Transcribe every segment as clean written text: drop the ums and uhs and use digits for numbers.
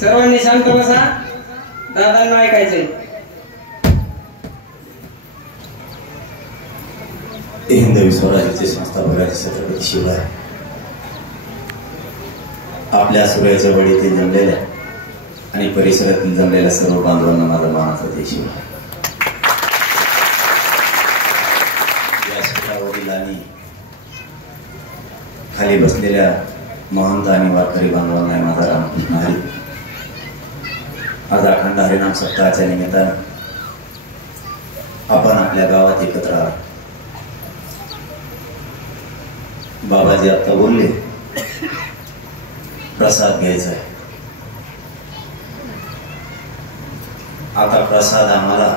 सर्वांनी शांत बसा, दादांना ऐकायचंय. हिंदवी स्वराज्याचे संस्थापक छत्रपती शिवराय आपल्या सूर्याच्या वडीतील जमलेल्या आणि परिसरातील जमलेल्या सर्व बांधवांना माझा मानाचा जय शिवराय. या शिखरावरील आणि खाली बसलेल्या महंत आणि वारकरी बांधवांना माझा रामकृष्ण हरी. आज अखंड हरिनाम सप्ताहाच्या निमित्तानं आपण आपल्या गावात एकत्र आहोत. बाबाजी आता बोलले प्रसाद घ्यायचा आहे. आता प्रसाद आम्हाला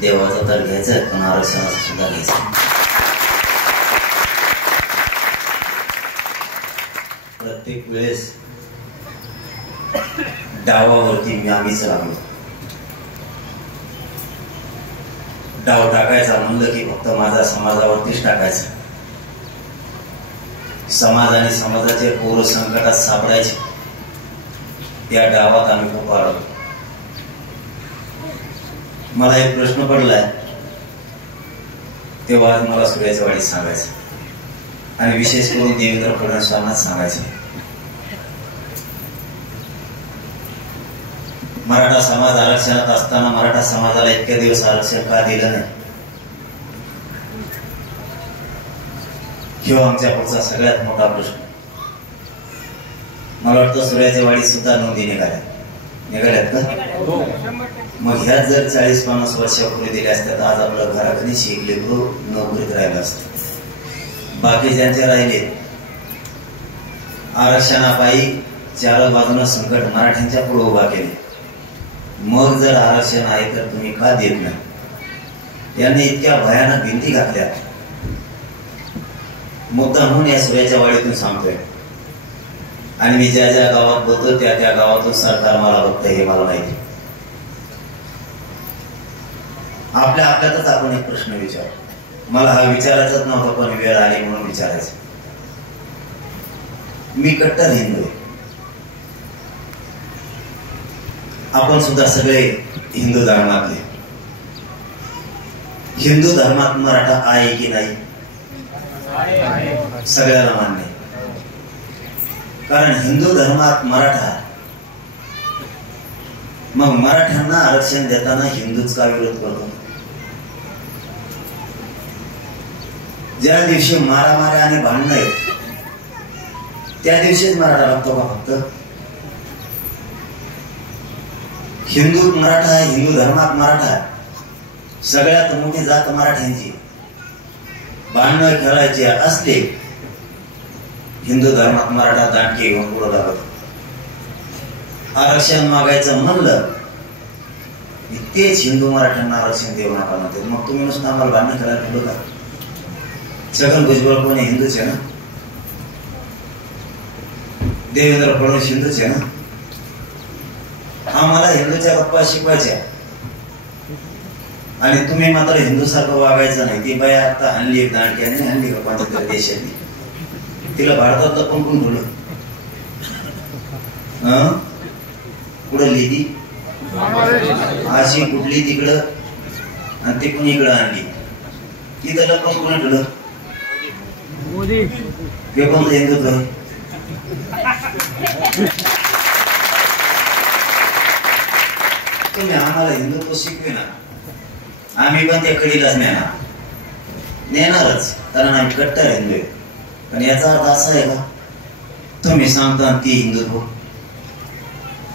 देवाचा तर घ्यायचा आहे, पण आरक्षणाचा सुद्धा घ्यायचा. प्रत्येक वेळेस डावावरती आम्हीच राहलो. डाव टाकायचा म्हणलं की फक्त माझा समाजावरतीच टाकायचा. समाज आणि समाजाचे पोर संकटात सापडायचे, त्या डावात आम्ही खूप आलो. मला एक प्रश्न पडलाय, तेव्हा मला सूर्याच्या वाडीत सांगायचं आणि विशेष करून देवेंद्र फडणवीसांना सांगायचं. मराठा समाज आरक्षणात असताना मराठा समाजाला इतके दिवस आरक्षण का दिलं नाही, ह्यो आमच्या पुढचा सगळ्यात मोठा प्रश्न. मला वाटतं सूर्याच्या वाडीत सुद्धा नोंदी निघाल्यात का? मग ह्यात जर 40-50 वर्षापूर्वी दिल्या असत्या तर आज आपलं घराकडे शिकले नोकरीत राहिलं असतं. बाकी ज्यांचे राहिले आरक्षणापायी चार बाजूला संकट मराठ्यांच्या पुढे उभा केले. मग जर आरक्षण आहे तर तुम्ही का देत नाही? यांनी इतक्या भयानक भिंती घातल्या. मुद्दा म्हणून या सूर्याच्या वाडीतून सांगतोय आणि मी ज्या ज्या गावात बोलतो त्या त्या गावातून सरकार मला बघतं हे मला माहिती. आपल्या आपल्यातच आपण एक प्रश्न विचार. मला हा विचारायचाच नव्हता, पण वेळ आली म्हणून विचारायचं. मी कट्टर हिंदू आहे. आपण सुद्धा सगळे हिंदू धर्मातले. हिंदू धर्मात मराठा आहे की नाही? सगळ्याला मान्य. कारण हिंदू धर्मात मराठा, मग मराठ्यांना आरक्षण देताना हिंदूच का विरोध करतो? ज्या दिवशी मारामारी आणि भांडण आहेत त्या दिवशीच मराठा लागतो का फक्त? हिंदू मराठा, हिंदू धर्मात मराठा, सगळ्यात मोठी जात मराठ्यांची. भांडण खेळायचे असले हिंदू धर्मात मराठा दांडके घेऊन पुढे लागत. आरक्षण मागायचं म्हणलं तेच हिंदू मराठ्यांना आरक्षण देऊ नका म्हणते. मग तुम्ही नुसतं आम्हाला भांडण खेळायला ठेवलं का? छगन भुजबळ कोणी हिंदूच आहे ना? देवेंद्र फडणवीस हिंदूच आहे ना? आम्हाला हिंदूच्या गप्पा शिकवायच्या आणि तुम्ही मात्र हिंदू सारखं वागायचं नाही. ती बाई आता हल्ली एक दांडक्याने हल्ली का कोणत्या तरी देशातली, तिला भारतात लपून कोण बोललं? कुठं लिहिली अशी कुठली तिकडं आणि ती पण इकडं आणली. तिथं लपून कोणी ठेवलं? हे कोणतं हिंदुत्व? तुम्ही आम्हाला हिंदुत्व शिकवे ना, आम्ही पण त्या कडीलाच नेणारच, कारण आम्ही कट्टर हिंदू आहे. पण याचा अर्थ असा आहे का तुम्ही सांगता ती हिंदुत्व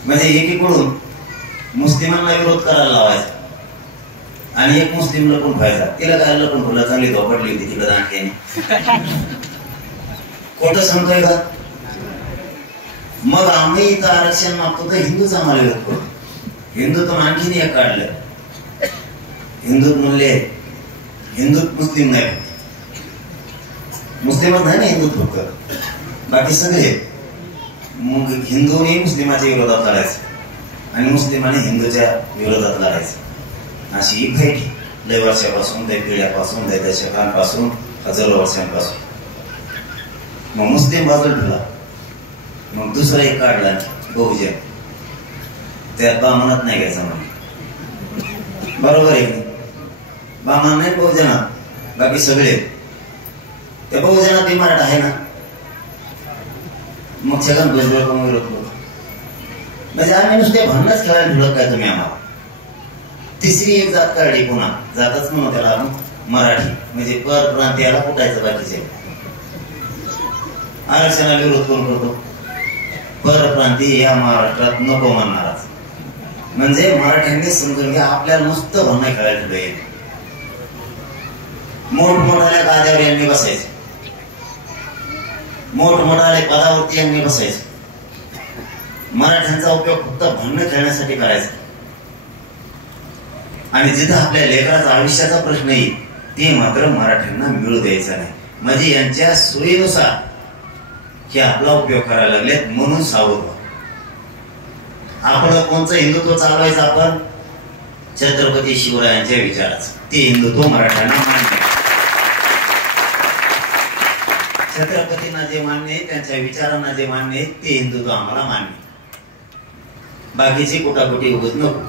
म्हणजे एकीकडून मुस्लिमांना विरोध करायला लावायचा आणि एक मुस्लिम लपून व्हायचा. तिला काय लपून ठेवलं? चांगली धोपडली होती तिकडे दांडक्याने. खोटं सांगतोय का? मग आम्ही इथं आरक्षण मागतो तर हिंदूच आम्हाला विरोध करतो. हिंदुत्व आणखीन एक काढलं. हिंदूत म्हणले हिंदूत मुस्लिम नाही, मुस्लिमच नाही ना हिंदूत फक्त, बाकी सगळे. मग हिंदूने मुस्लिमाच्या विरोधात लढायचं आणि मुस्लिमाने हिंदूच्या विरोधात लढायचं. अशी ही फाईट लय वर्षापासून, लय पिढ्यापासून, लय दशकांपासून, हजारो वर्षांपासून. मग मुस्लिम बाजूला ठेवला. मग दुसरा एक काढला बहुजन. त्यात बामणात नाही घ्यायचं म्हणजे बरोबर आहे की बामण नाही बहुजनात बाकी सगळे त्या बहुजनात बी मराठा आहे ना मग छगन भुजबळ कोण विरोध करू म्हणजे आम्ही नुसते भांडणच खेळायला ठेवलं काय तुम्ही आम्हाला तिसरी एक जात काढली पुन्हा जातच म्हणून त्याला मराठी म्हणजे परप्रांतीयाला कुठायचं बाकीचे आरक्षणाला विरोध कोण करतो परप्रांती या महाराष्ट्रात नको म्हणणारच म्हणजे मराठ्यांनी समजून घ्या आपल्याला नुसतं भांडण खेळायला ठेवलं मोठमोठाल्या गाद्यावर यांनी बसायचं मोठमोठाले पदावरती यांनी बसायचं मराठ्यांचा उपयोग फक्त भांडण खेळण्यासाठी करायचा आणि जिथं आपल्या लेकराचा आयुष्याचा प्रश्न येईल ते मात्र मराठ्यांना मिळू द्यायचा नाही म्हणजे यांच्या सोयीनुसार हे आपला उपयोग करायला लागलेत म्हणून सावध आपलं कोणचं हिंदुत्व चालवायचं आपण छत्रपती शिवरायांच्या विचाराचं ते हिंदुत्व मराठ्यांना मान्य छत्रपतींना जे मान्य आहे त्यांच्या विचारांना जे मान्य आहे ते हिंदुत्व आम्हाला मान्य बाकीची कुटाकुटी उगत नको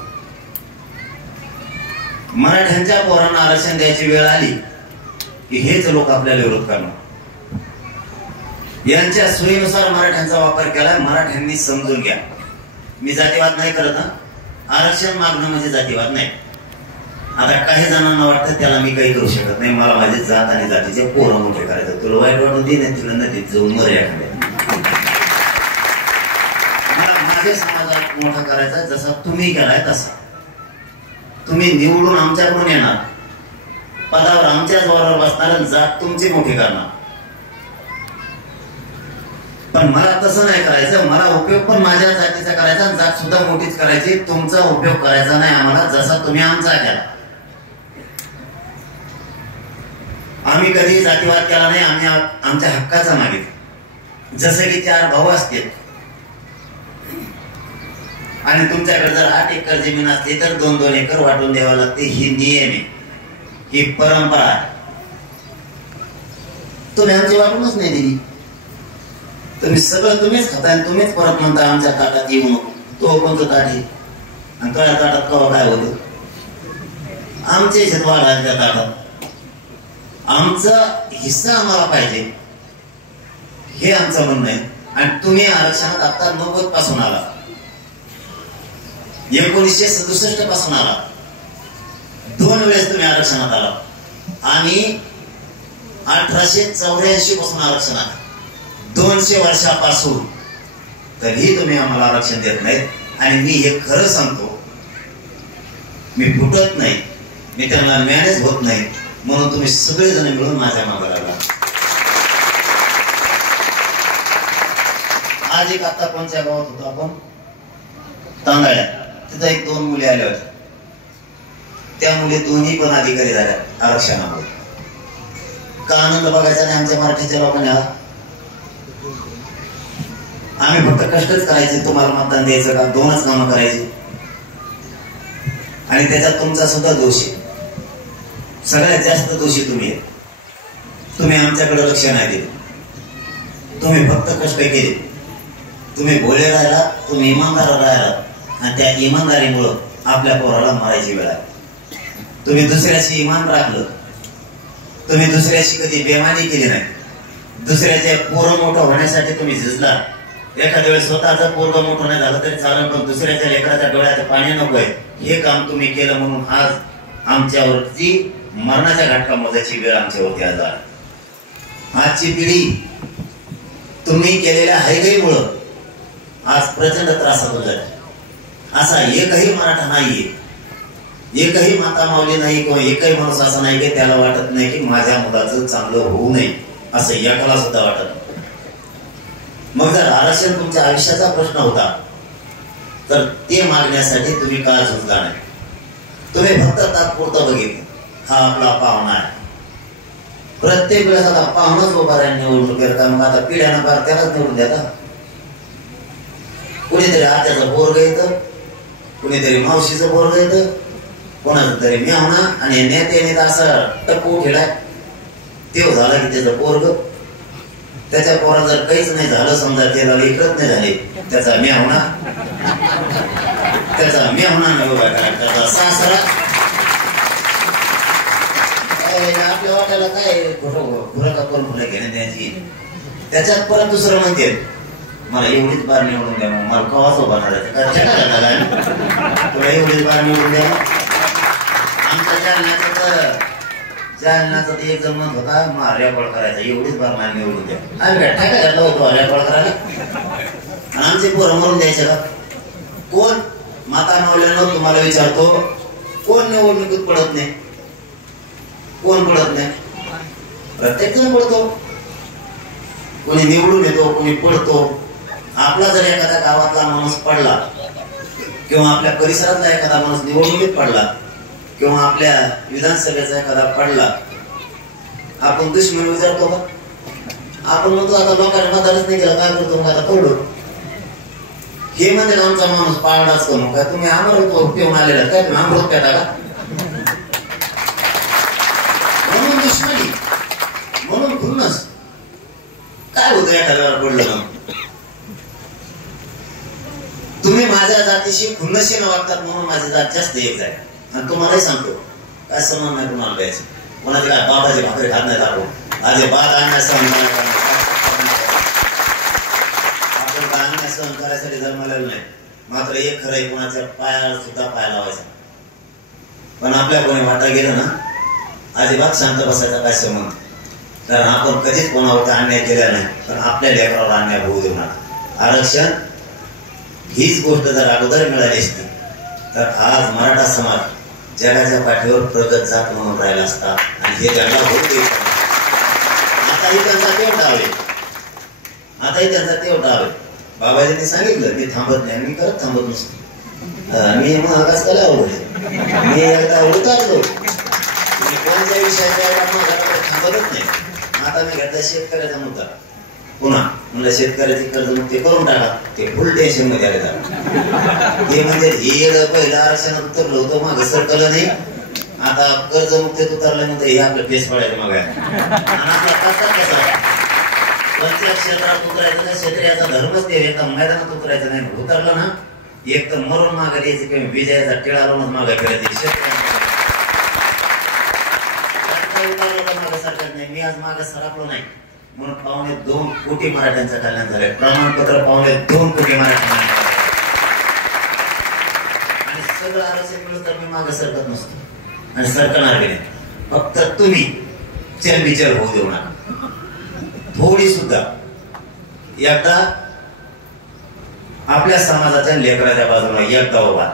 मराठ्यांच्या पोरांना आरक्षण द्यायची वेळ आली की हेच लोक आपल्याला विरोध करणार यांच्या सोयीनुसार मराठ्यांचा वापर केलाय मराठ्यांनी समजून घ्या मी जातीवाद नाही करत ना आरक्षण मागणं म्हणजे जातीवाद नाही आता काही जणांना वाटतं त्याला मी काही करू शकत नाही मला माझे जात आणि जातीचे पोरं मोठे करायचं तुला वाईट वाटून दे नाही तुला नदीत जाऊन मर मला माझ्या समाजात मोठा करायचा जसा तुम्ही केलाय तसा तुम्ही निवडून आमच्याकडून येणार पदावर आमच्याच वरावर बसणार जात तुमची मोठी करणार पण मला तसं नाही करायचं मला उपयोग पण माझ्या जातीचा करायचा जात सुद्धा मोठीच करायची तुमचा उपयोग करायचा नाही आम्हाला जसा तुम्ही आमचा केला आम्ही कधी जातीवाद केला नाही आम्ही आमच्या हक्काचा मागितला जसं की 4 भाऊ असतील आणि तुमच्याकडे जर 8 एकर जमीन असली तर 2-2 एकर वाटून द्यावं लागते ही नियम आहे ही परंपरा आहे तुम्ही आमची वाटूनच नाही दिली तुम्ही सगळं तुम्हीच खाताय तुम्हीच परत म्हणता आमच्या ताटात येऊ नको तो कोणतं ताट आहे आणि त्या ताटात कवा काय होतं आमचे शेतवाड आहे त्या ताटात आमचा हिस्सा आम्हाला पाहिजे हे आमचं म्हणणं आहे आणि तुम्ही आरक्षणात आता 90 पासून आला 1967 पासून आला 2 वेळेस तुम्ही आरक्षणात आला आम्ही 1884 पासून आरक्षणात 200 वर्षापासून तरीही तुम्ही आम्हाला आरक्षण देत नाहीत आणि मी हे खरं सांगतो मी फुटत नाही मी त्यांना मॅनेज होत नाही म्हणून तुम्ही सगळेजण मिळून माझ्या मागे लागला आज एक आता कोणत्या गावात होतो आपण तांदळ्या तिथं 1-2 मुली आल्या होत्या त्या मुली दोन्ही पण अधिकारी झाल्या आरक्षणामुळे का आनंद बघायचा नाही आमच्या मराठीच्या लोकांनी आम्ही फक्त कष्टच करायचे तुम्हाला मतदान द्यायचं का 2च कामं करायची आणि त्याच्यात तुमचा सुद्धा दोष आहे सगळ्यात जास्त दोषी तुम्ही आहे तुम्ही आमच्याकडे लक्ष नाही दिले तुम्ही फक्त कष्ट केले तुम्ही भोळे राहिला तुम्ही इमानदार राहिला आणि त्या इमानदारीमुळं आपल्या पोराला मारायची वेळ आहे तुम्ही दुसऱ्याशी इमान राखलं तुम्ही दुसऱ्याशी कधी बेमानी केली नाही दुसऱ्याचे पोरं मोठं होण्यासाठी तुम्ही झिजला एखाद्या वेळेस स्वतःचं पोरग मोठं नाही झालं तरी चालेल पण दुसऱ्याच्या लेकराच्या डोळ्यात पाणी नकोय हे काम तुम्ही केलं म्हणून आज आमच्यावरती मरणाच्या घाटका मोजायची वेळ आमच्यावरती आज आली आजची पिढी तुम्ही केलेल्या हायगाईमुळं आज प्रचंड त्रासात होत आहे असा एकही मराठा नाहीये एकही माता माऊली नाही किंवा एकही माणूस असा नाही की त्याला वाटत नाही की माझ्या मुलाचं चांगलं होऊ नये असं एकाला सुद्धा वाटत नाही मग जर आरक्षण तुमच्या आयुष्याचा प्रश्न होता तर ते मागण्यासाठी तुम्ही का झुकला नाही तुम्ही फक्त तात्पुरतं बघितलं हा आपला पाहुणा आहे प्रत्येक वेळेस आता पाहुणाच उभा राहील निवडणुकीवर का मग आता पिढ्यानं पार त्यालाच निवडून द्या कुणीतरी आत्याचं पोरग येतं कुणीतरी मावशीचं पोरग येतं कोणाचं तरी मेहना आणि नेत्याने असं टप्पू ठेवलाय ते झाला की त्याचं पोरग त्याच्या पोराला जर काहीच नाही झालं समजा त्याला लेकरच नाही झाले त्याचा मेहना त्याचा मेहमान उभा करा, त्याचा सासरा आपल्या वाट्याला काय फुलं का कोण फुलं घेणं द्यायची. त्याच्यात परत दुसरं म्हणते मला एवढीच बार निवडून द्या, मग मला कवाच उभा तुला एवढीच बार निवडून द्या. आमच्या जालन्याचा तर एक जमत होता मग रेकॉर्ड करायचा, एवढीच बार मला निवडून द्या. आम्ही काय काय घातला होतो रेकॉर्ड करायला. आणि आमचे पोरं मरून द्यायचे का? कोण माता मावल्यानं तुम्हाला विचारतो, कोण निवडणुकीत पडत नाही? कोण पडत नाही? प्रत्येक जण पडतो. कोणी निवडून येतो, कोणी पडतो. आपला जर एखाद्या गावातला माणूस पडला किंवा आपल्या परिसरातला एखादा माणूस निवडणुकीत पडला किंवा आपल्या विधानसभेचा एखादा पडला, आपण दुश्मन विचारतो का? आपण म्हणतो आता लोकांना मतदानच नाही केलं, काय करतो मग आता पडलो. हे म्हणजे आमचा माणूस पाळणाच करू का? तुम्ही अमृत पिऊन आलेला काय? तुम्ही अमृत पेटा का? म्हणून दुश्मनी, म्हणून खुन्नस. काय होतं एखाद्यावर पडलं ना? तुम्ही माझ्या जातीशी खुन्नशीनं वागतात म्हणून माझी जात जास्त एक जाय. आणि तुम्हालाही सांगतो काय सन्मान नाही तुम्हाला द्यायचं. कोणाचे काय बाबाचे भाकरी खात नाही दाखव आज बात आणण्या सहन आपण काय आणण्या सहन करायसाठी जन्मलेलं नाही. मात्र एक खरंय, कोणाच्या पायाला सुद्धा पाय लावायचा. पण आपल्या कोणी वाटा गेलं ना अजिबात शांत बसायचा काय संबंध. कारण आपण कधीच कोणावर अन्याय केला नाही, पण आपल्या लेकरावर अन्याय होऊ देऊ नका. आरक्षण हीच गोष्ट जर अगोदर मिळाली असती तर आज मराठा समाज जगाच्या पाठीवर प्रगत जात म्हणून राहिला असता. आणि हे जगाला होत आताही त्यांचा तेव डाव आहे, आताही त्यांचा तेव डाव आहे. बाबाजींनी सांगितलं मी थांबत नाही, मी करत थांबत नसतो. मी मग आकाश त्याला आवडले, मी एकदा उतारलो, मी कोणत्या विषयाच्या थांबतच नाही. आता मी घेतला शेतकऱ्याचा मुद्दा, पुन्हा म्हणलं शेतकऱ्याची कर्जमुक्ती करून टाका. ते फुल टेन्शन मध्ये आले जात. हे म्हणजे हे पहिलं आरक्षणात उतरलं होतं, मागं सरकलं नाही. आता कर्जमुक्तीत उतरलं म्हणतं हे आपलं पेस पडायचं मग कोणत्या क्षेत्रात उतरायचं नाही. शेतकऱ्याचा धर्मच ते एका मैदानात उतरायचं नाही. उतरलं ना एक तर मरून मागं द्यायचं किंवा विजयाचा टिळा लावूनच मागं फिरायचं. शेतकऱ्यांना मागं सरकार नाही. मी आज मागं सरकलो नाही म्हणून 2.25 कोटी मराठ्यांचं कल्याण झालंय. प्रमाणपत्र 2.25 कोटी मराठ्यांना. आणि सगळं आरक्षण मिळून तर मी मागे सरकत नसतो आणि सरकणार बी नाही. फक्त तुम्ही चलबिचल होऊ देऊ नका थोडी सुद्धा. एकदा आपल्या समाजाच्या लेकराच्या बाजूला एकदा उभा,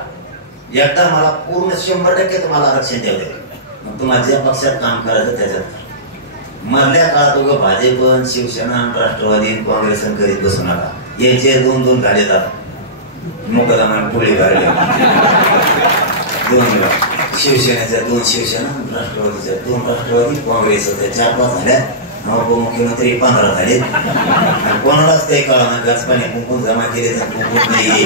एकदा मला पूर्ण 100% तुम्हाला आरक्षण द्यावं लागेल. मग तुम्हाला ज्या पक्षात काम करायचं त्याच्यात मधल्या काळात उगं भाजप, शिवसेना, राष्ट्रवादी, काँग्रेस करीत बसू नका. यांचे 2-2 झाले जातात मुकदमा पुढे काढले. 2 शिवसेनेच्या 2 शिवसेना, राष्ट्रवादीच्या 2 राष्ट्रवादी, काँग्रेसच्या 4-5 झाल्या. उपमुख्यमंत्री 15 झाले. कोणालाच काही कळा गचपाने कुंकून जमा केले कुंकून नाही.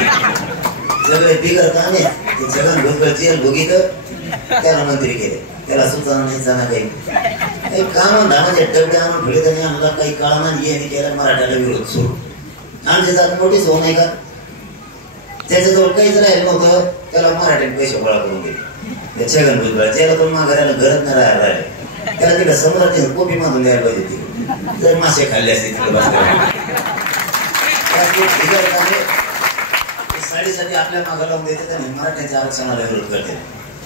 सगळे बिगर कामे ते जगन भुजबळ जेल भोगीत त्याला मंत्री केले. त्याला सुचना नाही जाणार काही काम धामाचे डबडे आणून ठेवले त्यांनी आम्हाला काही कळाना यांनी केला. मराठ्याला विरोध सुरू. आमची जात मोठीच होऊ नाही का? त्याच्याजवळ काहीच राहिलं नव्हतं. त्याला मराठ्याने पैसे गोळा करून दिले. छगन भुजबळ त्याला पण माघारायला घरात नाही राहायला राहिले. त्याला तिकडे सम्राट कोपी मागून द्यायला पाहिजे ती. जर मासे खाल्ले असते तिकडे बसले साडीसाठी आपल्या मागं लावून देते आणि मराठ्यांच्या आरक्षणाला विरोध करते.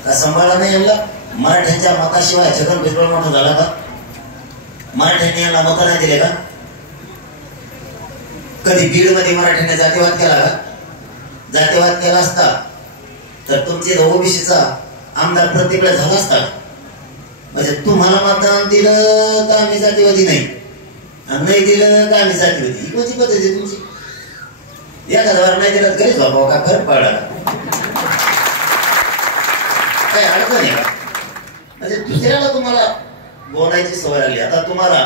का सांभाळा नाही यांना? मराठ्यांच्या मताशिवाय छगन भुजबळ मोठा झाला का? मराठ्यांनी यांना मत नाही दिले का? कधी बीड मध्ये मराठ्यांनी जातीवाद केला का? जातीवाद केला असता तर तुमचे ओबीसीचा आमदार प्रत्येक झाला असता. म्हणजे तुम्हाला मतदान दिलं का आम्ही जातीवादी नाही, नाही दिलं का आम्ही जातीवादी. ही कोणती पद्धत आहे तुमची? एखाद्यावर नाही दिलं घरीच बाबा का फरक पडला काय अडचण आहे का? म्हणजे दुसऱ्याला तुम्हाला बोलायची सवय लागली. आता तुम्हाला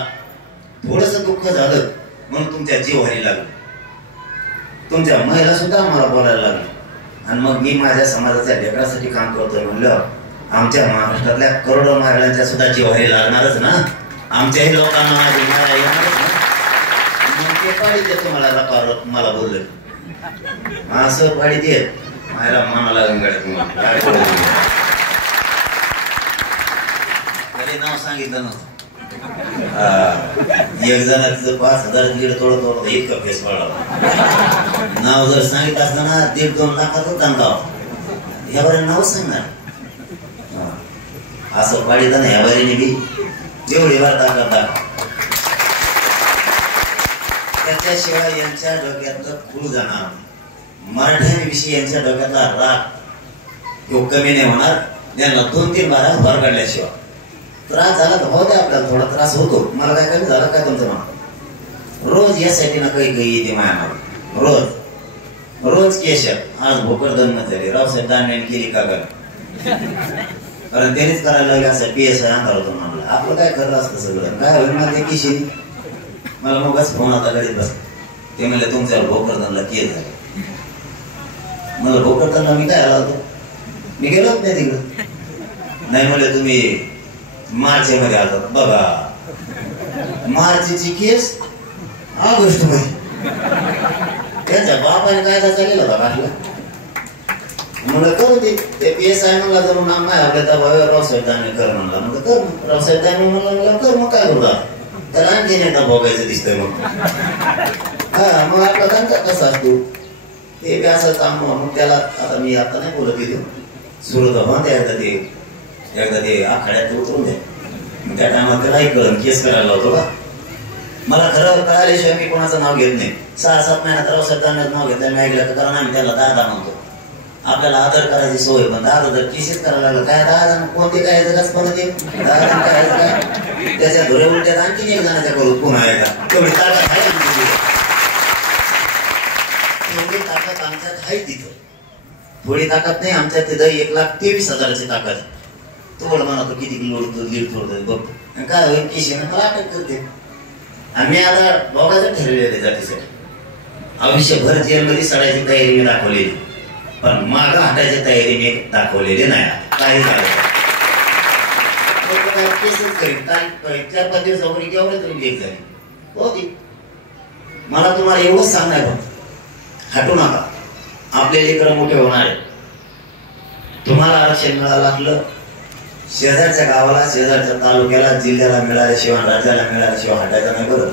थोडस दुःख झालं म्हणून तुमच्या जीवारी लागलं. तुमच्या महिला सुद्धा मला बोलायला लागली. आणि मग मी माझ्या समाजाच्या लेकरासाठी काम करतोय म्हणलं आमच्या महाराष्ट्रातल्या करोडो महिलांच्या सुद्धा जीवारी लागणारच ना. आमच्याही लोकांना माझी माया येणारच ना. मग ते पाडी देतो मला बोललं असं पाडी देत मायला माना लागून गाडी तुम्हाला तरी नाव सांगितलं नव्हतं. एक जणाचं 5,000 दीड तोडत इतका फेस पडला. नाव जर सांगितलं असताना 1.5-2 लाखाचं दंगा ह्या बरं नाव सांगणार असं पाडीत ना ह्या बरीने बी एवढी वार्ता करता. त्याच्याशिवाय यांच्या डोक्यातलं खूळ जाणार. मराठ्यांविषयी यांच्या डोक्यातला राग तो कमी नाही होणार. त्यांना 2-3 बारा भर काढल्याशिवाय त्रास झाला तर हो द्या. आपल्याला थोडा त्रास होतो. मला काय कमी झालं काय तुमचं नाव रोज यासाठी ना काही येते मायामाग रोज केशर. आज भोकरदन मध्ये रावसाहेब दानवेने केली का कारण त्यांनीच करायला लागले. असं PSI अंधार होतो म्हणलं आपलं काय खरं असतं सगळं काय होईल. मला ते किशी मला मगच फोन आता करीत बस. ते म्हणले तुमच्यावर भोकरदनला केस झालं. मला भोकरदनला मी काय आला होतो. मी गेलो नाही तिकडं. नाही म्हणले तुम्ही मार्च मध्ये आला बघा. मार्चची केस ऑगस्ट मध्ये त्यांच्या बापाने कायदा चाललेला होता काढला म्हणलं करू दे. ते PSI म्हणला जर नाम नाही आपल्या त्या रावसाहेब दानवे कर म्हणला. मग कर रावसाहेब दानवे म्हणला कर. मग काय करू त्याला आणखीन एकदा भोगायचं दिसतंय. मग हा मग आपला दंगा कसा असतो ते असं काम. मग त्याला आता मी आता नाही बोलत येतो सुरू तर एकदा ते आखाड्यात उतरून द्या. त्या टायमात त्यालाही कळून केस करायला लावतो का. मला खरं कळाल्याशिवाय मी कोणाचं नाव घेत नाही. 6-7 महिन्यात रावसाहेब दानवेचं नाव घेतलं मी ऐकलं कारण आम्ही त्याला दादा म्हणतो. आपल्याला आदर करायची सोय पण दादा जर केसेस करायला लागलं काय दादा कोणते काय जगाच परत दादा काय त्याच्या धुरे उलट्यात आणखीन एक जणाच्या करू पुन्हा एकदा तेवढी ताकद आहे. तेवढी ताकद आमच्यात आहे तिथं. थोडी ताकद नाही आमच्यात तिथं 1,23,000ची ताकद. तो बोला म्हणा तो किती लोडतो लीड तोडतोय बघ काय होईल केशीने मला अटक करते. आम्ही आता बघायचं ठरलेलं जातीसाठी आयुष्यभर जेलमध्ये सडायची तयारी मी दाखवलेली पण मागं हटायची तयारी मी दाखवलेली नाही. काही केसच करीन 4-5 दिवस वगैरे केवढे तरी लेख झाली होती. मला तुम्हाला एवढंच सांगणार पण हटू नका. आपले लेकरं मोठे होणार आहे. तुम्हाला आरक्षण मिळालं लागलं शेजारच्या गावाला शेजारच्या तालुक्याला जिल्ह्याला मिळाल्याशिवाय राज्याला मिळाल्याशिवाय हटायचं नाही बरं.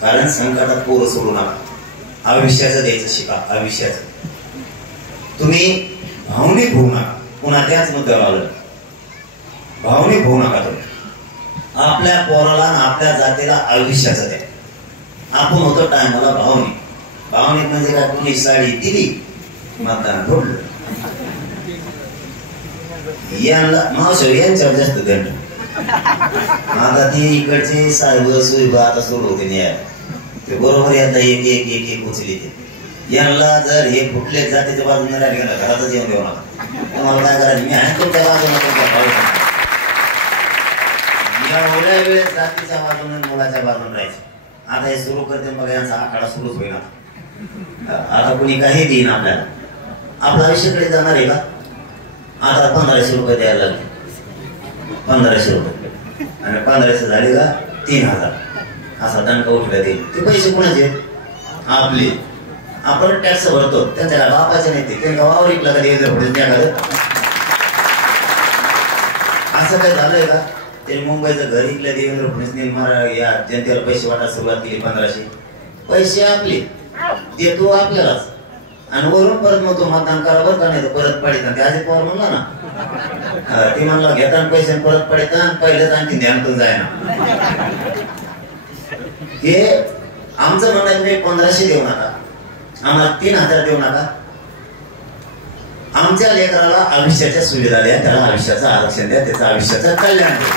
कारण संकटात पोरं सोडू नका. आयुष्याचं द्यायचं शिका. आयुष्याचं तुम्ही भावनिक होऊ नका. पुन्हा त्याच मुद्द्यावर आलं भावनिक होऊ नका. तुम्ही आपल्या पोराला आपल्या जातीला आयुष्याचं द्या. आपण होतो टायमाला भावनिक. भावनिक म्हणजे काय कुणी साडी दिली मतदान फोडलं यांना मावशी यांच्यावर जास्त दंड. आता ती इकडची साहेब सुविधा आता सुरू होते न्याय ते बरोबर यांना एक उचली ते. यांना जर हे कुठल्याच जातीच्या बाजूने राहिली गेला घरातच येऊन देऊ नका. तुम्हाला काय करायचं मी आहे तुमच्या बाजूने एवढ्या वेळेस जातीच्या बाजूने मुलाच्या बाजूने राहायचं. आता हे सुरू करते मग यांचा आखाडा सुरूच होईना. आता कुणी काही देईन आपल्याला. आपल्या आयुष्याकडे जाणार आहे का. आता 1,500 रुपये द्यायला लागले. 1,500 रुपये आणि 1,500 झाले का 3,000 असा दंड उठला देईल. ते पैसे कोणाचे आपले. आपण टॅक्स भरतो त्यांच्या बापाचे नाही. ते गावावर इकला कधी असं काय झालंय का. ते मुंबईचं घर इकलं देवेंद्र फडणवीसने या जनतेला पैसे वाटायला सुरुवात केली. 1,500 पैसे आपले देतो आपल्यालाच आणि वरून परत मग तो मतदान करा बरं का नाही तर परत पडित. ते आधी पवार म्हणला ना ते म्हणला घेताना पैसे परत पडित पहिलेच आणखी ध्यानातून जाय ना. हे आमचं म्हणणं तुम्ही 1,500 देऊ नका. आम्हाला 3,000 देऊ नका. आमच्या लेकराला आयुष्याच्या सुविधा द्या. त्याला आयुष्याचं आरक्षण द्या. त्याचं आयुष्याचं कल्याण द्या.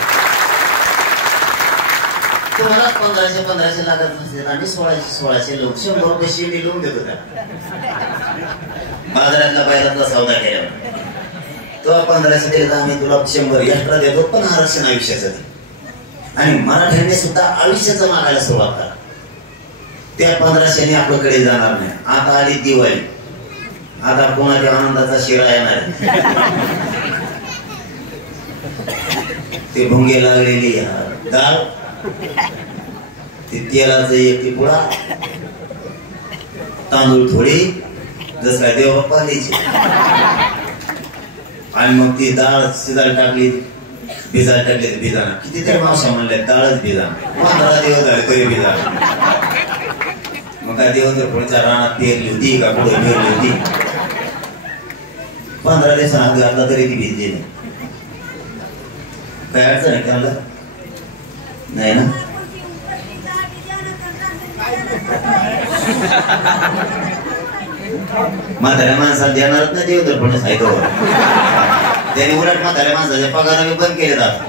तुम्हाला 1,500 लागत नसते आम्ही 1,600 लोक 100 रुपये शेंडी लिहून देतो. त्या बाजारातला बैलातला सौदा केल्यावर तो 1,500 दिले आम्ही तुला 100 एक्स्ट्रा देतो पण आरक्षण आयुष्याचं दे. आणि मराठ्यांनी सुद्धा आयुष्याचं मागायला सुरुवात करा. त्या 1,500 आपल्याकडे जाणार नाही. आता आली दिवाळी. आता कोणाच्या आनंदाचा शिरा येणार. ते भुंगे लागलेली डाळ ते तेलाचं एक पुडा तांदूळ थोडे जस काय देव बाप्पा द्यायचे. आणि मग ती डाळ शिजायला टाकली, भिजायला टाकली तर भिजाना. कितीतरी मावशा म्हणल्या डाळच भिजा. 15 दिवस झाले तरी भिजा. मग काय देवेंद्र फडच्या रानात पेरली होती का कुठे पेरली होती? 15 दिवसांनी घातला तरी ती भिजली नाही. काय अडचण आहे त्याला? नाही ना. म्हाताऱ्या माणसाला देणारच नाही देवेंद्र फडणवीस आहे तो. त्यांनी उलट म्हाताऱ्या माणसाचे पगार बंद केले जात.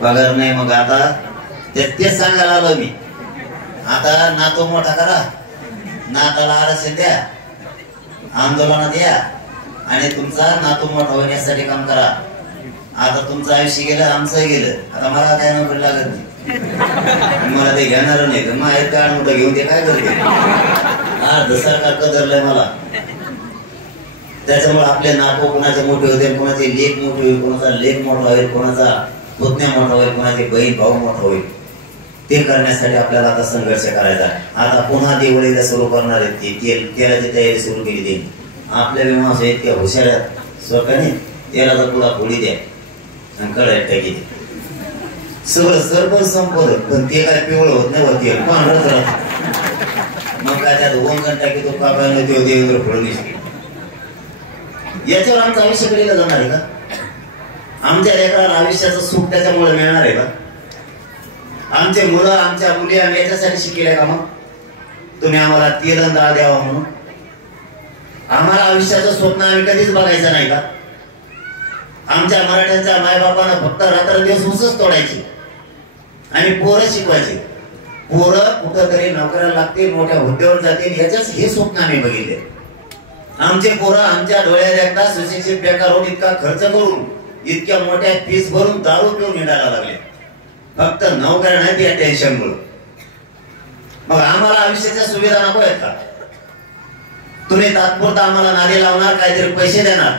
पगार नाही. मग आता तेच सांगायला आलो मी. आता नातू मोठा करा, नाताला आरक्षण द्या, आंदोलनात या आणि तुमचा नातू मोठा होण्यासाठी काम करा. आता तुमचं आयुष्य गेलं, आमचं गेलं. आता मला काय नोकरी लागत नाही. मला ते घेणार नाही तर मग एक काळ मोठं घेऊन ते काय करते. अर्ध सरकार कदरलंय मला. त्याच्यामुळे आपले नातू कोणाचे मोठे होते, कोणाचे लेख मोठे होईल, कोणाचा लेख मोठा होईल, कोणाचा पुतण्या मोठा होईल, कोणाचे बहीण भाऊ मोठा होईल. ते करण्यासाठी आपल्याला आता संघर्ष करायचा आहे. आता पुन्हा दिवाळीला सुरू करणार आहेत. तेलाची तयारी सुरू केली त्यांनी. आपल्या विमास इतक्या हुशार स्वतःने तेलाचा पुढा फोडी द्या आणि कढाईत टाकी द्या. सगळं सरपण संपवलं पण ते काय पिवळं होत नाही, होती पांढरच राहत. मग काय त्यात वंगण टाकी तो काकाने तो देवेंद्र फडणवीस. याच्यावर आमचं आयुष्य कधीला जाणार आहे का? आमच्या लेकराला आयुष्याचं सुख त्याच्यामुळे मिळणार आहे का? आमचे मुलं आमच्या मुली आम्ही याच्यासाठी शिकले का? मग तुम्ही आम्हाला तेल डाळ द्यावा म्हणून? आम्हाला आयुष्याचं स्वप्न आम्ही कधीच बघायचं नाही का? आमच्या मराठ्यांच्या मायबापानं फक्त रात्रदिवस ऊसच तोडायची आणि पोरं शिकवायचे. पोरं कुठंतरी नोकऱ्या लागतील, मोठ्या हुद्द्यावर जातील, याच्याच हे स्वप्न आम्ही बघितले. आमचे पोरं आमच्या डोळ्यात एकदा सुशिक्षित बेकार होऊन इतका खर्च करून इतक्या मोठ्या फीस भरून दारू पिऊन हिंडायला लागले. फक्त नोकऱ्या नाही या टेन्शन मुळे. मग आम्हाला आयुष्याच्या सुविधा नको आहेत का? तुम्ही तात्पुरता आम्हाला नादी लावणार, काहीतरी पैसे देणार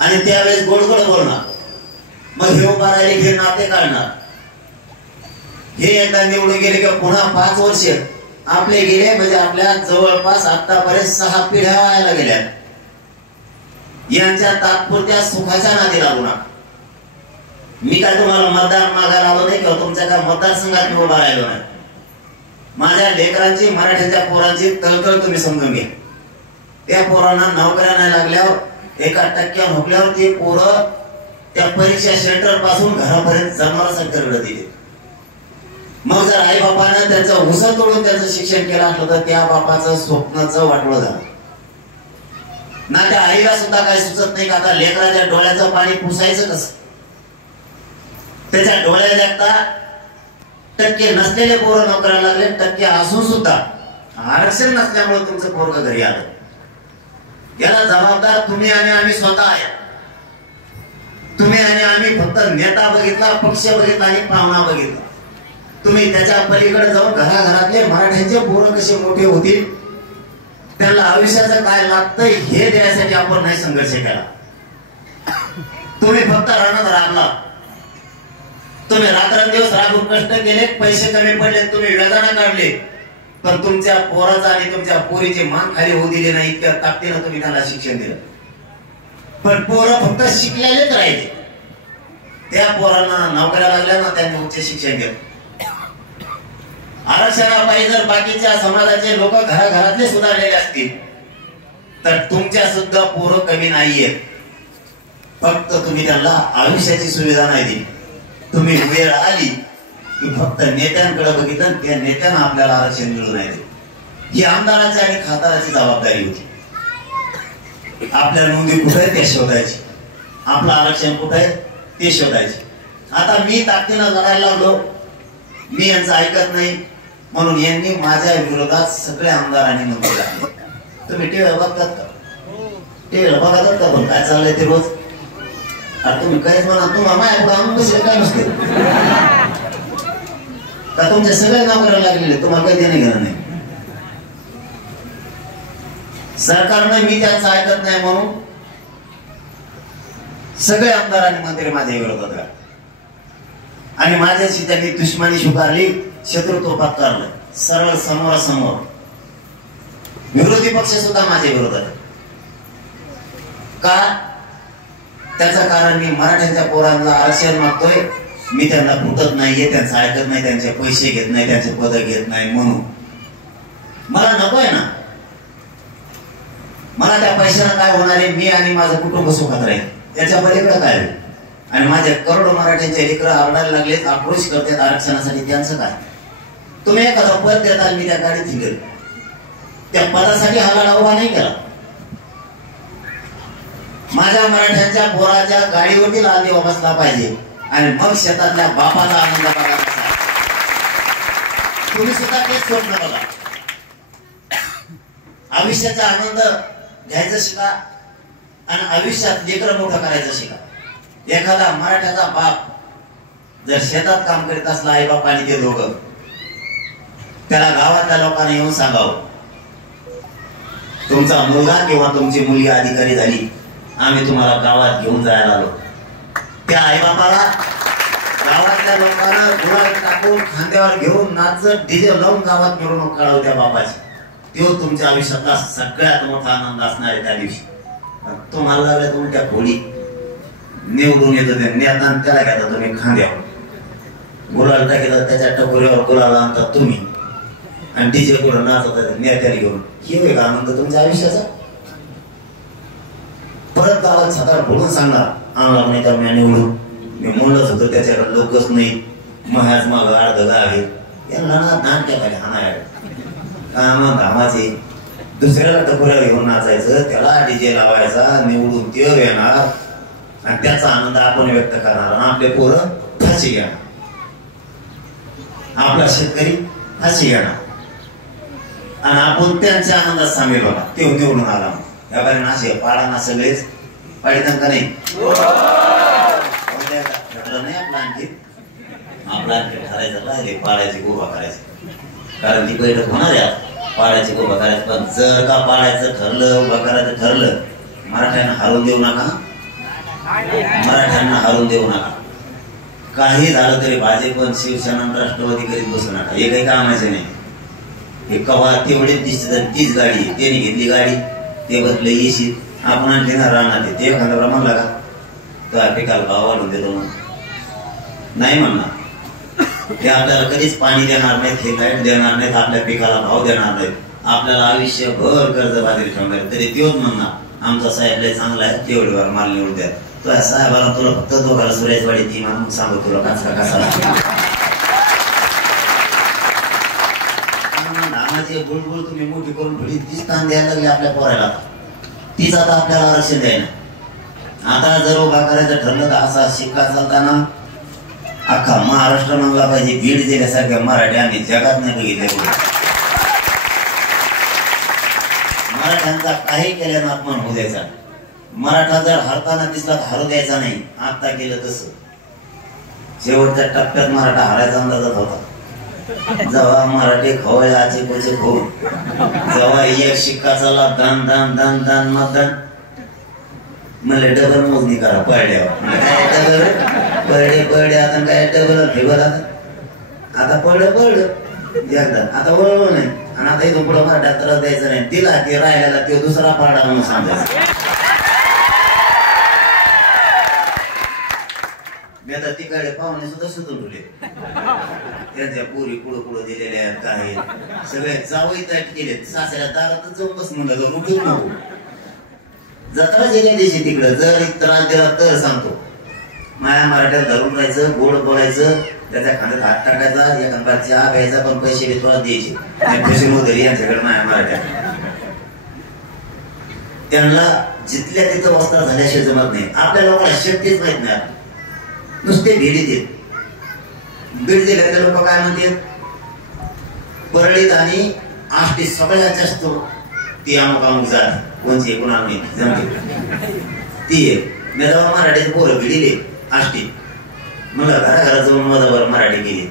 आणि त्यावेळेस गोड गोड बोलणार. मग हे उभा राहिले हे नाते काढणार. हे एकदा निवडून गेले की पुन्हा 5 वर्ष आपले गेले म्हणजे आपल्या जवळपास आतापर्यंत 6 पिढ्या व्हायला गेल्या. यांच्या तात्पुरत्या सुखाच्या नादी लागू नका. मी काय तुम्हाला मतदार मागायला आलो नाही किंवा तुमच्या काय मतदारसंघात मी उभा राहिलो नाही. माझ्या लेकरांची, मराठ्यांच्या पोरांची तळतळ तुम्ही समजून घ्या. त्या पोरांना नोकऱ्या नाही लागल्यावर 1% नोकल्यावर ते पोरं त्या परीक्षा सेंटर पासून घरापर्यंत जनावरांसारखं रडत येते. मग जर आई बापानं त्यांचं हुसा तोडून त्यांचं शिक्षण केलं असलं तर त्या बापाचं स्वप्नाचं वाटोळं झालं ना. त्या आईला सुद्धा काय सुचत नाही का आता लेकराच्या डोळ्याचं पाणी पुसायचं कसं. त्याच्या डोळ्यात एकदा टक्के नसलेले पोरं नोकऱ्या लागले, टक्के असून सुद्धा आरक्षण नसल्यामुळे तुमचं पोरग घरी आलं. याला जबाबदार तुम्ही आणि आम्ही स्वतः आहे. तुम्ही आणि आम्ही फक्त नेता बघितला, पक्ष बघितला आणि पाहुणा बघितला. तुम्ही त्याच्या पलीकडे जाऊन घराघरातले मराठ्यांचे पोरं कसे मोठे होतील, त्यांना आयुष्याचं काय लागतंय हे देण्यासाठी आपण नाही संघर्ष केला. तुम्ही फक्त रानात राबला. तुम्ही रात्रंदिवस राबून कष्ट केले, पैसे कमी पडले, तुम्ही वेदना काढले, पण तुमच्या पोराचा आणि तुमच्या पोरीची मान खाली होऊ दिली नाही. इतक्या ताकदीनं तुम्ही त्यांना शिक्षण दिलं. पण पोरं फक्त शिकलेलेच राहिले. त्या पोरांना नोकऱ्या लागल्या ना, त्यांनी उच्च शिक्षण घेतलं. आरक्षणापायी जर बाकीच्या समाजाचे लोक घराघरातले सुधारलेले असतील तर तुमच्या सुद्धा पोरं कमी नाहीयेत. फक्त तुम्ही त्यांना आयुष्याची सुविधा नाही दिली. तुम्ही वेळ आली की फक्त नेत्यांकडे बघितलं, त्या नेत्यांना आपल्याला आरक्षण मिळू नाही दिलं. ही आमदाराची आणि खासदाराची जबाबदारी होती. आपल्या नोंदी कुठे आहे ते शोधायची, आपलं आरक्षण कुठे आहे ते शोधायचे. आता मी ताकदीनं लढायला लागलो, मी यांचं ऐकत नाही म्हणून यांनी माझ्या विरोधात सगळ्या आमदारांनी नोंदी लागली. तुम्ही टीव्ही बघतात का? टीव्हीला बघतात का? पण काय चाललंय ते रोज? अरे तुम्ही काहीच म्हणा, तुम्हाला माया पुढे आणून बसले काय नसते का? तुमच्या सगळ्या नोकऱ्या लागलेले, तुम्हाला काही देणे घेणं नाही. सरकारनं मी त्यांचं ऐकत नाही म्हणून सगळे आमदार आणि मंत्री माझ्या विरोधात राहतात आणि माझ्याशी त्यांनी दुश्मनी स्वीकारली, शत्रुत्व पत्करलं. सरळ समोरासमोर विरोधी पक्ष सुद्धा माझ्या विरोधात आहे. का? त्याचं कारण मी मराठ्यांच्या पोरांना आरक्षण मागतोय, मी त्यांना फुटत नाहीये, त्यांचं ऐकत नाही, त्यांचे पैसे घेत नाही, त्यांचे पद घेत नाही, म्हणून मला नको आहे ना. मला त्या पैशानं काय होणार आहे? मी आणि माझं कुटुंब सुखात राहील, त्याच्या पलीकडे काय होईल? आणि माझ्या करोडो मराठ्यांचे लेकरं आवडायला लागलेत, आक्रोश करतात आरक्षणासाठी, त्यांचं काय? तुम्ही एखादा पद देताल, मी त्या गाडीत हिंडेल, त्या पदासाठी हा लढा उभा नाही केला. माझ्या मराठ्यांच्या पोराच्या गाडीवरती लाल दिवा बसला पाहिजे आणि मग शेतातल्या बापाचा आनंद बघायचा. तुम्ही सुद्धा तेच स्वप्न बघा. आयुष्याचा आनंद घ्यायचा शिका आणि आयुष्यात लेकरं मोठं करायचं शिका. एखादा मराठ्याचा बाप जर शेतात काम करीत असला, आई बाप आणि ते दोघं, त्याला गावातल्या लोकांना येऊन सांगावं, तुमचा मुलगा किंवा तुमची मुलगी अधिकारी झाली, आम्ही तुम्हाला गावात घेऊन जायला आलो. त्या आईबापाला गावातल्या लोकांना गुलाल टाकून खांद्यावर घेऊन नाचत डीजे लावून गावात मिरवणूक काढावं त्या बापाची. तो तुमच्या आयुष्यातला सगळ्यात मोठा आनंद असणार आहे त्या दिवशी. तुम्हाला लागल्या उलट्या खोडी निवडून येतो ते नेता, त्याला घेता तुम्ही खांद्यावर, गुलाल टाकतात, त्याच्या टकोरीवर गुलाल आणतात तुम्ही आणि डीजे करून नाचतात नेत्याला घेऊन. हे वेगळा आनंद तुमच्या आयुष्याचा. परत गावात सातारा बोलून सांगणार, आणला नाही तर मी निवडून, मी म्हणलंच होतं त्याच्याकडे लोकच नाही, महाज मग अर्ध गाव आहे, यांना ना नाटक्या खाली हाणाय काम धामाचे. दुसऱ्याला टकोऱ्याला घेऊन नाचायचं, त्याला डीजे लावायचा, निवडून ते येणार आणि त्याचा आनंद आपण व्यक्त करणार आणि आपले पोरं फाशी घेणार, आपला शेतकरी फाशी घेणार आणि आपण त्यांच्या आनंदात सामील होणार. ते निवडून आला या कारण असे पाडांना सगळेच पाडितां का नाही आपला आणखी ठरायचं राहिले पाडायची गोबा करायची, कारण ती बैठक होणार आहे पाडायची गोबा करायची. पण जर का पाडायचं ठरलं, उभा करायचं ठरलं, मराठ्यांना हरवून देऊ नका, मराठ्यांना हरवून देऊ नका. काही झालं तरी भाजप शिवसेना राष्ट्रवादी करीत बसू नका, हे काही कामाचे नाही. हे कवा तेवढेच दिसत, तीच गाडी त्याने घेतली गाडी, ते बसलं येशील, आपण आणखी राहणार ते एखादा म्हणला का तर पिकाला भाव वाढून देतो म्हणून नाही म्हणणार. ते आपल्याला कधीच पाणी देणार नाहीत, हे लाईट देणार नाहीत, आपल्या पिकाला भाव देणार नाहीत, आपल्याला आयुष्यभर कर्ज बाजरी ठेवणार, तरी तेच म्हणणार आमचा साहेब लय चांगला आहे, तेवढीवर माल निवडून द्या. तुझ्या साहेबाला तुला फक्त दोघाला सुरेशवाडी ती म्हणून सांगू तुला कसा कसा धामाची बुलबुल तुम्ही मोठी करून थोडी तीच ताण द्यायला लागली आपल्या पोराला. तीच आता आपल्याला आरक्षण द्यायला. आता जर उभा करायचं ठरलं तर असा शिक्का चालताना अख्खा महाराष्ट्र म्हणला पाहिजे, बीड जिल्ह्यासारख्या मराठी आम्ही जगात नाही बघितले. मराठ्यांचा काही केल्यानं अपमान होऊ द्यायचा. मराठा जर हरताना दिसला तर हरू द्यायचा नाही. आता केलं तसं शेवटच्या टप्प्यात मराठा हरायचा अंदाजात होता. जेव्हा मराठी खवय आचे पोचे खाऊ, जेव्हा एक शिक्का चालला दान दान दान दान मतदान, मला डबल मोजणी करा पडल्यावर. काय डबल पडले पडले, आता काय डबल फेवर, आता पडलं पडलं एकदा, आता वळवळ नाही. आणि आता इथून पुढं मराठा त्रास द्यायचा नाही. तिला ते राहिलेला ते दुसरा पाडा म्हणून सांगायचा. मी आता तिकडे पाहुणे सुद्धा सुधून ठेवले, त्यांच्या पुरी पुढं पुढं दिलेल्या आहेत, काय सगळे जावई ताट केले. सासऱ्या दारातच जाऊन बस म्हणलं तर उठून नको. जत्रा गेल्या दिवशी तिकडं जर त्रास दिला तर सांगतो, माया मराठ्यात धरून राहायचं, गोड बोलायचं, त्याच्या खांद्यात हात टाकायचा, एखादा चहा घ्यायचा, पण पैसे विश्वास द्यायचे. पैसे मोदरी यांच्याकडे माया मराठ्यात त्यांना जिथल्या तिथं वस्त्र झाल्याशिवाय जमत नाही. आपल्या लोकांना शक्तीच माहित नाही. नुसते भेडी देत. बीड जिल्ह्यातले लोक काय म्हणतात, परळीत आणि आष्टी सगळ्यात जास्त ती अमुक अमुक जात कोणची कोणा नाही जमते ती आहे. मी जेव्हा मराठीचे पोरं भिडीले आष्टी, मला घराघरात जाऊन मधावर मराठी केली.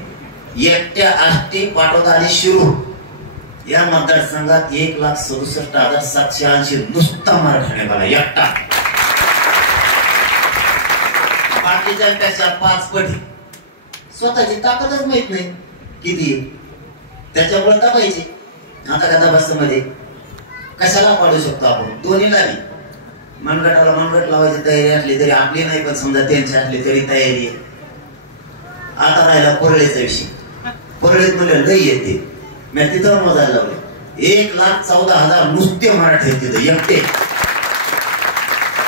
एकट्या आष्टी पाटोदा आणि शिरूर या मतदारसंघात 1,67,780 नुसता मराठा आला एकटा. बाकीच्या 5 पटी. स्वतःची ताकदच माहित नाही किती, त्याच्यामुळे दाबायची. आता का दाबास मध्ये कशाला पाडू शकतो आपण दोन्हीला बी. मनगटाला मनगट लावायची तयारी असली तरी आपली नाही, पण समजा त्यांची असली तरी तयारी आहे. आता राहिला परळीचा विषय. परळीत म्हणलं लई येते, मी तिथं मोजायला लावले 1,14,000 नुसते मराठी तिथं एकटे,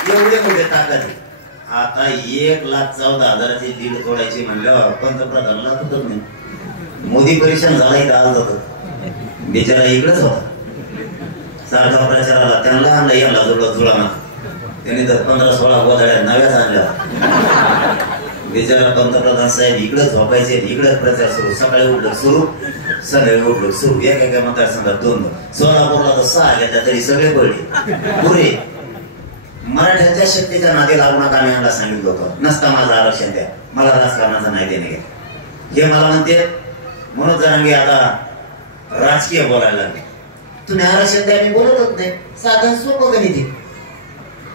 एवढे मोठे ताकद आहे. आता 1,14,000ची लीड तोडायची म्हणल्यावर पंतप्रधानाला तुटत नाही. मोदी परीक्षण झाला इथं आला होता, बिचारा इकडेच होता सारखा प्रचाराला. त्यांना आणला याला जुळाना, त्यांनी तर 15-16 गोदाड्या नव्याच आणल्या. बिचारा पंतप्रधान साहेब इकडेच झोपायचे, इकडेच प्रचार सुरू. सकाळी उठलं सुरू, संध्याकाळी उठलं सुरू. एका मतदारसंघात 2, सोलापूरला तर 6 घेतल्या तरी सगळे पडले पुरे. मराठ्यांच्या शक्तीच्या नादी लागू नका, मी यांना सांगितलं होतं. नसता माझं आरक्षण द्या, मला राजकारणाचं नाही देणे घ्या हे मला म्हणते. मनोज जरांगे आता राजकीय बोलायला लागले. तुम्ही आरक्षण द्या मी बोलतच नाही, साधन सोपं गणित आहे.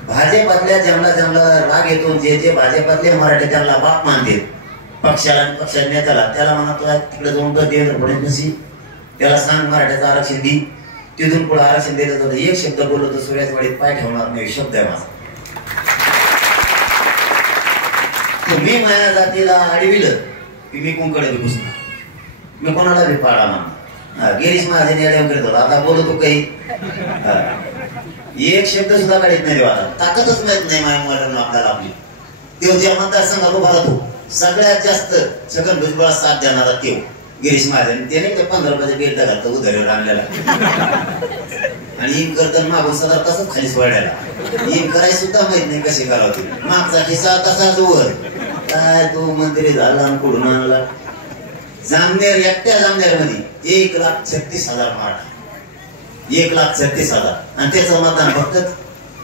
भाजपातल्या ज्यांना राग येतो, जे भाजपातले मराठी त्यांना बाप मानते, पक्षाला आणि पक्षाच्या नेत्याला, त्याला म्हणा तुला तिकडे जाऊन तर देवेंद्र फडणवीस त्याला सांग मराठ्याचं आरक्षण दी. तिथून पुढे आरक्षण दिलं जातं. एक शब्द बोललो तर सूर्याचवाडीत पाय ठेवणार नाही, शब्द आहे माझा. तुम्ही माझ्या जातीला अडविलं की मी कोणकडे बी घुसणार, मी कोणाला बी पाडा म्हणा. गिरीश महाजन येड्यावर करत होता, आता बोलतो काही एक शब्द सुद्धा काढत नाही देवा. ताकदच माहित नाही माझ्या मुलांना आपल्याला आपली. तेव्हा ज्या मतदारसंघात उभा राहतो सगळ्यात जास्त छगन भुजबळ साथ देणारा तेव गिरीश महाजन. त्याने ते 15 रुपयाचे बेल्ट घालतो उधारीवर आणलेला, आणि इन करताना मागून सदा तसंच खाली सोडायला. इन करायची सुद्धा माहित नाही कशी करावती. मागचा खिसा तसाच वर. काय तो मंत्री झाला आणि कुठून आणला. जामनेर, एकट्या जामनेर मध्ये 1,36,000 मराठा, 1,36,000, आणि त्याचं मतदान फक्त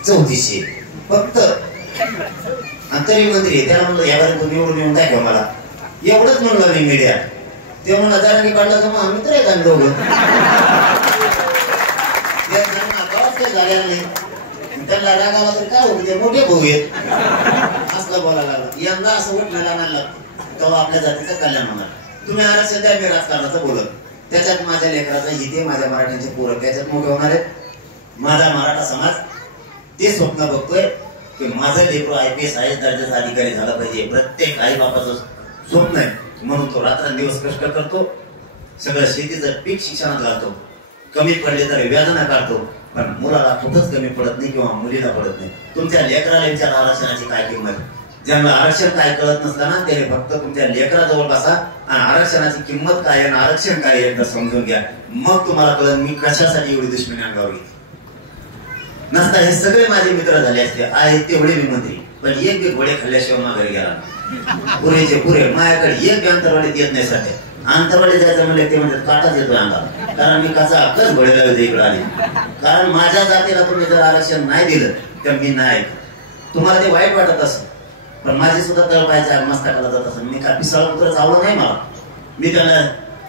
3400 फक्त. आणि तरी मंत्री त्याला म्हणलं यावर निवडून येऊन दाखवा मला, एवढंच म्हणलं मी मीडिया. ते म्हणला जरांगी काढला तर मग मित्र आहेत आम्ही दोघं. झालेला नाही, त्यांना राग आला तरी काय होते, मोठे भाऊ आहेत असलं बोलायला लागलं. यंदा असं उठण्याला नाही तेव्हा आपल्या जातीचं कल्याण होणार. तुम्ही आरक्षण द्या, मी राजकारणाचं बोलत, त्याच्यात माझ्या लेकराचं हिते, माझ्या मराठ्यांचे पोरं त्याच्यात मोठे होणार आहेत. माझा मराठा समाज ते स्वप्न बघतोय की माझं लेकरू IPS IAS दर्जाचा अधिकारी झाला पाहिजे. प्रत्येक आई बापाचं स्वप्न आहे, म्हणून तो रात्रंदिवस कष्ट करतो. सगळं शेतीचं पीक शिक्षणात घालतो, कमी पडले तर व्याजना काढतो, पण मुलाला कुठंच कमी पडत नाही किंवा मुलीला पडत नाही. तुमच्या लेकराला विचार आरक्षणाची काय किंमत. ज्यांना आरक्षण काय कळत नसलं ना त्याने फक्त तुमच्या लेकराजवळ बसा आणि आरक्षणाची किंमत काय आणि आरक्षण काय एकदा समजून घ्या, मग तुम्हाला कळत मी कशासाठी एवढी दुश्मनी अंगावर घेतली. नसता हे सगळे माझे मित्र झाले असते, आहेत तेवढे मी मंत्री, पण एक बी घोडे खाल्ल्याशिवाय माघारी गेला. पुरेचे पुरे माझ्याकडे एक बी अंतरवाडीत येत नाही सध्या. अंतरवाडी जायचं म्हणले ते म्हणतात काटाच येतोय अंगाला, कारण मी कसा हक्कच घोडेला होते इकडे आले. कारण माझ्या जातीला तुम्ही जर आरक्षण नाही दिलं तर मी नाही. तुम्हाला ते वाईट वाटत असं, पण माझी सुद्धा तळपायच्या मस्तकाला जात असं. मी का पिसाळ उतर चावलं नाही मला. मी त्यांना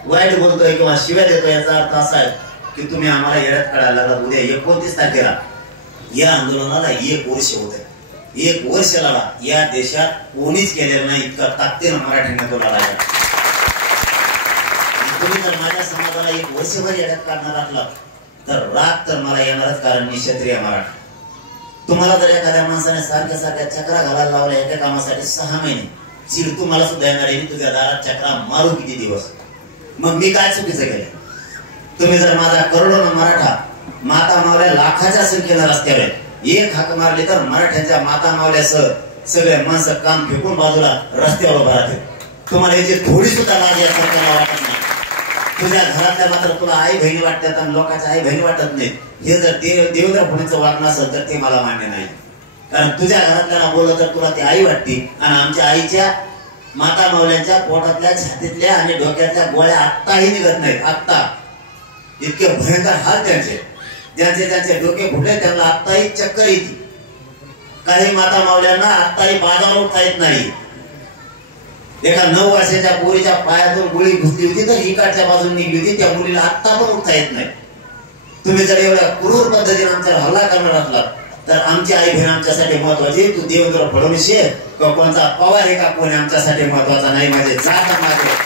वाईट बोलतोय किंवा शिव्या देतोय याचा अर्थ असा आहे की तुम्ही आम्हाला येड्यात काढायला लागला. उद्या 29 तारखेला या आंदोलनाला 1 वर्ष होत आहे. 1 वर्ष लढा या देशात कोणीच केलेलं नाही, इतका ताकदीनं मराठ्यांनी तो लढा. तुम्ही जर माझ्या समाजाला 1 वर्षभर येड्यात काढणार असला तर राग तर मला येणारच, कारण मी क्षत्रिय मराठा. तुम्हाला जर एखाद्या माणसाने सारख्या चक्रा घालायला लावल्या एका कामासाठी 6 महिने, चिड तुम्हाला सुद्धा येणार आहे. तुझ्या दारात चक्रा मारू किती दिवस, मग मी काय चुकीचं केलं. तुम्ही जर माझा करोडोनं मराठा माता मावल्या लाखाच्या संख्येनं रस्त्यावर एक हाक मारली तर मराठ्यांच्या माता मावल्यासह सगळे माणसं काम फेकून बाजूला रस्त्यावर उभा राहते. तुम्हाला याची थोडी सुद्धा लाज या सरकारला वाटत नाही. तुझ्या घरातल्या मात्र तुला आई बहिणी वाटतात आणि लोकांच्या आई बहिणी वाटत नाही. हे जर देवेंद्र फडणवीसचं वागणं असेल तर ते मला मान्य नाही. कारण तुझ्या घरातल्याला बोललं तर तुला ती आई वाटते, आणि आमच्या आईच्या माता मावल्यांच्या पोटातल्या छातीतल्या आणि डोक्यातल्या गोळ्या आत्ताही निघत नाहीत. आत्ता इतके भयंकर हाल त्यांचे, ज्यांचे डोके फुटले त्यांना आत्ताही चक्कर येते. काही माता मावल्यांना आत्ताही बाजारावर उठता येत नाही. एका 9 वर्षाच्या पोरीच्या पायातून गोळी घुसली होती तर इकडच्या बाजून निघली होती, त्या मुलीला आत्ता पण उठता येत नाही. तुम्ही जर एवढ्या क्रूर पद्धतीने आमच्यावर हल्ला करणार असला तर आमची आई बहीण आमच्यासाठी महत्वाची. तू देवेंद्र फडणवीस आहे किंवा कोणता पवार आहे का कोणी आमच्यासाठी महत्वाचा नाही. माझे जात माझे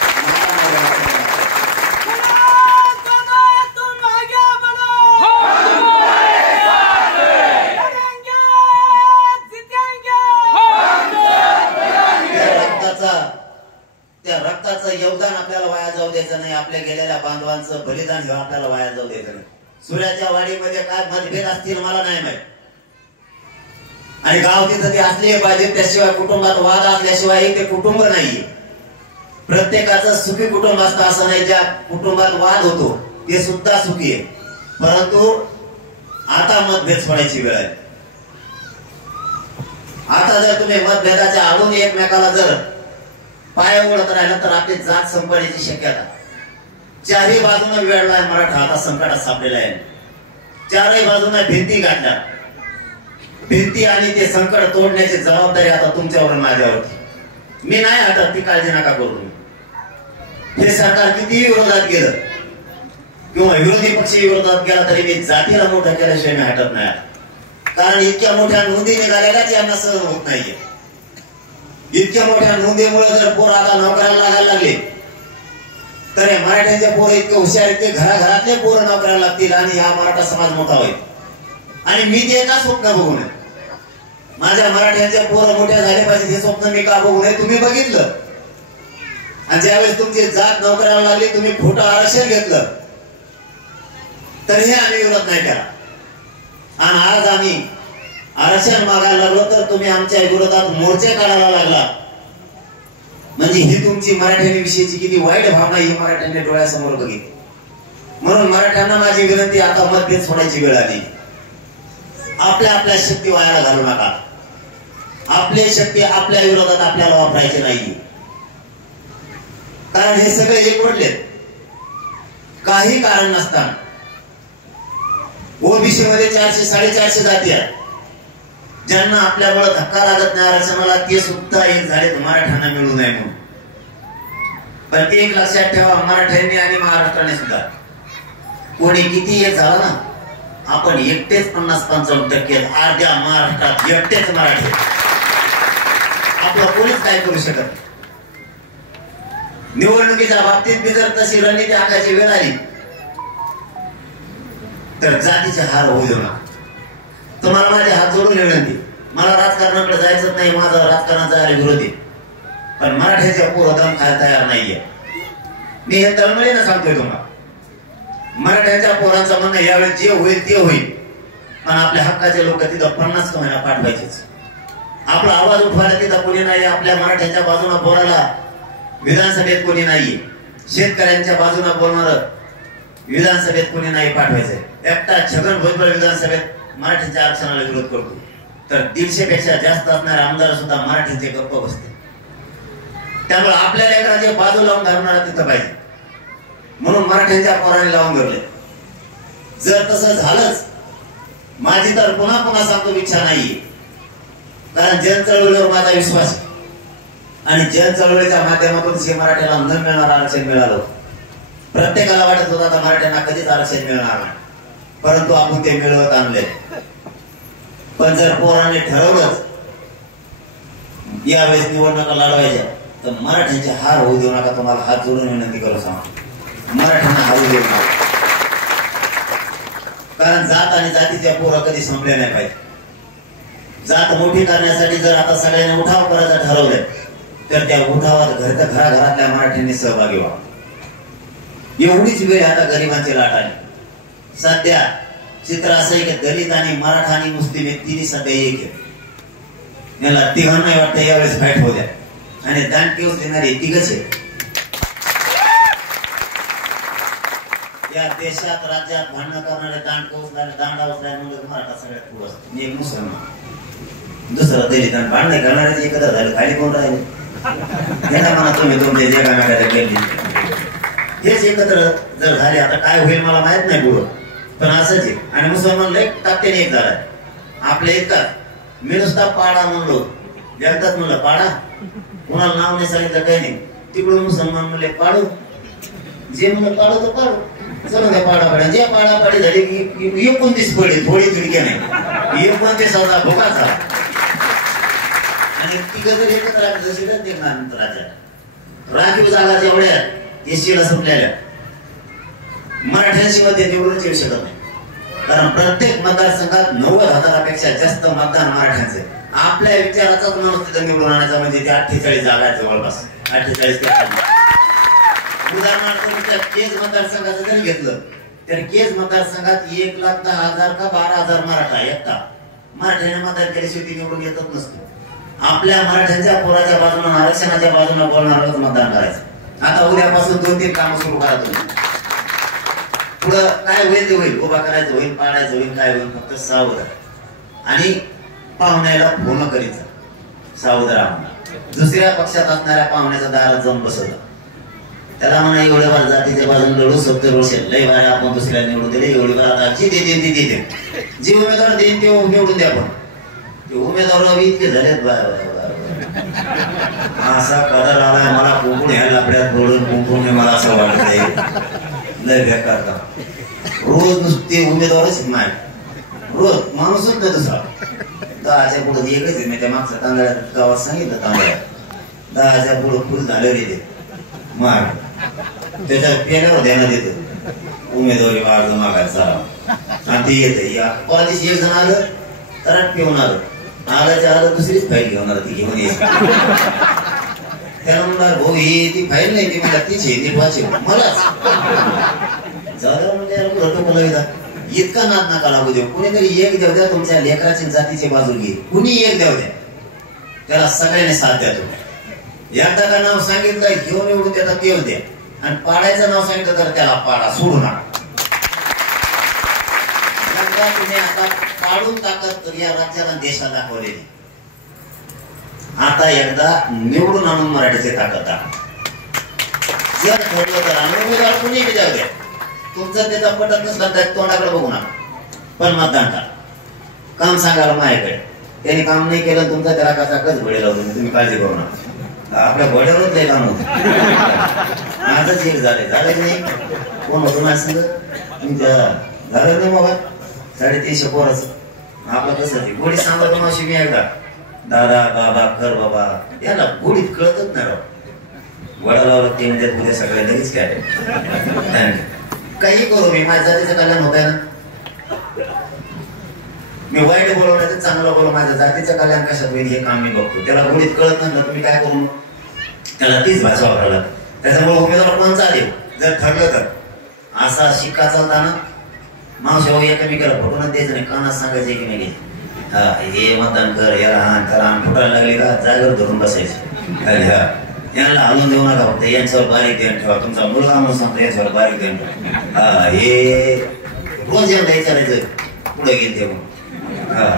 लोकांचं बलिदान हे आपल्याला वाया जाऊ द्यायचं नाही. सूर्याच्या वाडीमध्ये काय मतभेद असतील मला नाही माहित, आणि गाव तिथं ते असले पाहिजे, त्याशिवाय कुटुंबात वाद असल्याशिवाय ते कुटुंब नाहीये. प्रत्येकाचं सुखी कुटुंब असतं असं नाही. ज्या कुटुंबात वाद होतो ते सुद्धा सुखी आहे, परंतु आता मतभेद सोडायची वेळ आहे. आता जर तुम्ही मतभेदाच्या आडून एकमेकाला जर पाय ओढत राहिला तर आपली जात संपण्याची शक्यता. चारही बाजूने वेळलाय मराठा आता संकटात सापलेला आहे. चारही बाजूने भिंती गाठल्या. भिंती आणि ते संकट तोडण्याची जबाबदारी आता तुमच्यावर माझ्यावरती. मी नाही हटत, ती काळजी नका करू. हे सरकार कितीही विरोधात गेलं किंवा विरोधी पक्ष विरोधात गेला तरी मी जातीला मोठा केल्याशिवाय मी हटत नाही. कारण इतक्या मोठ्या नोंदी निघालेल्याच यांना सहन होत नाहीये. इतक्या मोठ्या नोंदीमुळे जर पोर आता नोकऱ्याला लागायला लागले तर हे मराठ्यांचे पोर इतके हुशार, इतके घराघरातले पोर नोकऱ्याला लागतील आणि हा मराठा समाज मोठा होईल. आणि मी ते का स्वप्न बघू नये? माझ्या मराठ्यांचे पोर मोठ्या झाले पाहिजे हे स्वप्न मी का बघू नये? तुम्ही बघितलं. आणि ज्यावेळेस तुमची जात नोकऱ्याला लागली, तुम्ही खोटं आरक्षण घेतलं, तरीही आम्ही विरोध नाही केला. आणि आज आम्ही आरक्षण मागायला लागलो तर तुम्ही आमच्या विरोधात मोर्चे काढायला लागला. म्हणजे ही तुमची मराठ्यांविषयीची किती वाईट भावना ही मराठ्यांनी डोळ्यासमोर बघितली. म्हणून मराठ्यांना माझी विनंती, आता मतभेद सोडायची वेळ आली. आपल्या आपल्या शक्ती वायाला घालू नका. आपली शक्ती आपल्या विरोधात आपल्याला वापरायची नाही. कारण हे सगळे एकवटलेत काही कारण नसताना. ओबीसी मध्ये 400-450 जाती आहेत ज्यांना आपल्यामुळे धक्का लागत नाही आरक्षणाला, ते सुद्धा एक झालेत मराठ्यांना मिळू नये म्हणून. पण एक लक्षात ठेवा, मराठ्यांनी आणि महाराष्ट्राने सुद्धा कोणी किती एक झाला ना, आपण एकटेच 50-55% अर्ध्या महाराष्ट्रात एकटेच मराठी. आपलं कोणीच काय करू शकत नाही. निवडणुकीच्या बाबतीत बी जर तशी रणनीती आखायची वेळ आली तर जातीचे हार होऊ देऊ नका. तुम्हाला माझे हात जोडून विनंती, मला राजकारणाकडे जायचं नाही, माझा राजकारणाचा विरोधी, पण मराठ्याच्या पोरं दम खायला तयार नाहीये. मी हे तळमळीनं सांगतोय तुम्हाला. मराठ्यांच्या पोरांचं म्हणणं यावेळी जे होईल ते होईल, पण आपल्या हक्काचे लोक तिथं 50 का महिना पाठवायचेच. आपला आवाज उठवायला तिथं कोणी नाही. आपल्या मराठ्यांच्या बाजूने बोलायला विधानसभेत कोणी नाहीये. शेतकऱ्यांच्या बाजूने बोलणार विधानसभेत कोणी नाही पाठवायचंय. एकटा छगन भुजबळ विधानसभेत मराठ्यांच्या आरक्षणाला विरोध करतो, तर 150 पेक्षा जास्त असणारे आमदार सुद्धा मराठ्यांचे गप्प बसते. त्यामुळे आपल्या लेकरांचे बाजू लावून धरणारा तिथं पाहिजे. म्हणून मराठ्यांच्या पोराने लावून धरले. जर तसं झालंच, माझी तर पुन्हा पुन्हा सांगतो इच्छा नाहीये. कारण जन चळवळीवर माझा विश्वास आहे आणि जन चळवळीच्या माध्यमातून मराठ्याला न मिळणार आरक्षण मिळालं. प्रत्येकाला वाटत होतं आता मराठ्यांना कधीच आरक्षण मिळणार नाही, परंतु आपण ते मिळवत आणले. पण जर पोरांनी ठरवलंच यावेळेस निवडणुका लढवायच्या तर मराठ्यांचे हार होऊ देऊ नका. तुम्हाला हात जोडून विनंती करू सांगा, मराठ्यांना हारू देऊ नका. कारण जात आणि जातीच्या पोरं कधी संपले नाही पाहिजे. जात मोठी करण्यासाठी जर आता सगळ्यांनी उठाव करायचं ठरवलंय तर त्या उठावात घराघरातल्या मराठ्यांनी सहभागी व्हा. एवढीच वेळ आता गरिबांची लाट आली. सध्या चित्र असं आहे की दलित आणि मराठा आणि मुस्लिम हे तिन्ही सध्या एक आहे. याला तिघांना वाटतं यावेळेस फाईट होऊ द्या आणि दांडके देणारे तिघच आहे. या देशात राज्यात भांडणं करणारे दांडके उचलायला दांडा उचलायला म्हणजे मराठा सगळ्यात पुढे असतो. एक मुसलमान, दुसरा दलित, आणि भांडणे करणारे एकत्र झाले. खाली कोण राहिले त्यांना म्हणा तुम्ही तुमच्या जगामेकाच्या केली. हेच एकत्र जर झाले आता काय होईल मला माहित नाही पुढं, पण असंच आहे. आणि मुसलमान लय ताकदीने एक झालाय आपल्या इतका. मी नुसता पाडा म्हणलो, जगतात म्हणलं पाडा, कोणाला नाव नाही सांगितलं काही नाही. तिकडून मुसलमान म्हणले पाडू, जे म्हणलं पाडू तर पाडू, चलो त्या पाडा पाड्या. जे पाडापाडी झाली की 29 पडली, थोडी तिडके नाही, 29 भोगा झाला. आणि तिघं जर एकत्र राखीव जागा जेवढ्या एसटीला संपलेल्या, मराठ्यांशी मध्ये निवडून येऊ शकत नाही. कारण प्रत्येक मतदारसंघात 90,000पेक्षा जास्त मतदान मराठ्यांचे. आपल्या विचाराचाच माणूस तिथं निवडून आणायचा म्हणजे ते 48 जागा आहेत जवळपास. 48 उदाहरणार्थ त्या केज मतदारसंघाचं जरी घेतलं तर केज मतदारसंघात 1,10,000 का 12,000 मराठा एकटा मराठ्याने मतदान केल्याशिवाय ती निवडून येतच नसतो. आपल्या मराठ्यांच्या पोराच्या बाजूला आरक्षणाच्या बाजूला बोलणारच मतदान करायचं. आता उद्यापासून 2-3 कामं सुरू करा तुम्ही. पुढं काय होईल ते होईल, उभा करायचं होईल, पाडायचं होईल, काय होईल, फक्त सावध आणि पाहुण्याला फोन करीत सावध राहा. दुसऱ्या पक्षात असणाऱ्या पाहुण्याचा दारात जाऊन बसवलं, त्याला म्हणा एवढ्या बार जातीच्या बाजून लढू 70 वर्ष लय बार आपण दुसऱ्याला निवडून दिले, एवढी बार आता जी देते जी उमेदवार देईन ते निवडून द्या. पण ते उमेदवार इतके झालेत असा कदर आलाय मला. कुंकून ह्या लाकड्यात बोलून कुंकून मला असं वाटतंय लय बेकार का. रोज नुसते उमेदवारच नाही, रोज माणूसच तर दुसरा. 10च्या पुढे एकच आहे. मी त्या मागच्या तांदळ्यात गावात सांगितलं, तांदळ्यात 10च्या पुढे फुल झालं रे माग त्याच्या पेल्यावर ध्यानात येतं उमेदवारी अर्ज मागायचा आणि ते येतं. परवा दिवशी एक जण आलं तर पिऊन आलं दुसरीच फाईल घेऊन आलं, ती घेऊन यायची. त्याला म्हणणार भाऊ ही ती फाईल नाही, ती मला तीच आहे, ती वाचेल मलाच झालं. म्हणजे इतका नाद नका लागू देऊ. कुणीतरी एक देऊ द्या, तुमच्या लेकराची जातीची बाजू घे, कुणी एक देऊ द्या, त्याला सगळ्यांनी साथ द्या. तुम्ही एकदा का नाव सांगितलं घेऊन निवडून त्याचा केव द्या, आणि पाडायचं नाव सांगितलं तर त्याला पाडा, सोडू नका. तुम्ही आता काढून ताकद या राज्याला देशाला दाखवलेली. आता एकदा निवडून आणून मराठीची ताकद दाखवा. जर ठरलं तर उमेदवार कुणी जाऊ द्या, तुमचं त्याचा पटत नसला तर तोंडाकडे बघू नका, पण मतदान करा. काम सांगायला माझ्याकडे, त्यांनी काम नाही केलं तुमचा त्याला कसा कच घोडे लावतो, तुम्ही काळजी करू नका. आपल्या घोड्यावरच नाही काम होत. आजच एक झाले नाही कोण होतो ना सांग तुमच्या झालं नाही बाबा 350 पोराचं. आपलं कसं गोडी सांगतो मावशी मी एकदा, दादा बाबा कर बाबा, याला गोडीत कळतच नाही राव. वडा लावला ते म्हणजे उद्या सगळ्या लगेच काय काही करू मी, माझ्या जातीचं कल्याण होत आहे ना. मी वाईट बोलवलं तर चांगलं बोलव, माझ्या जातीचं कल्याण कशात होईल हे काम मी बघतो. त्याला गोडीत कळत नसलं तुम्ही काय करू, त्याला तीच भाषा वापरायला. त्याच्यामुळे उमेदवार कोण चालेल जर ठरलं तर असा शिक्का चालताना मावशी एकामेकाला फटूनच द्यायचं नाही, कानात सांगायचं एकमेकी हा हे मतदान कर, याला हान करा, फुटायला लागले का जागेवर धरून बसायचं. यांना हलून देऊ नका, फक्त यांच्यावर बारीक ध्यान ठेवा. तुमचा मुलगा म्हणून सांगतो यांच्यावर बारीक ध्यान ठेवा. हा हे रोज यांना विचारायचं पुढे गेल ते हा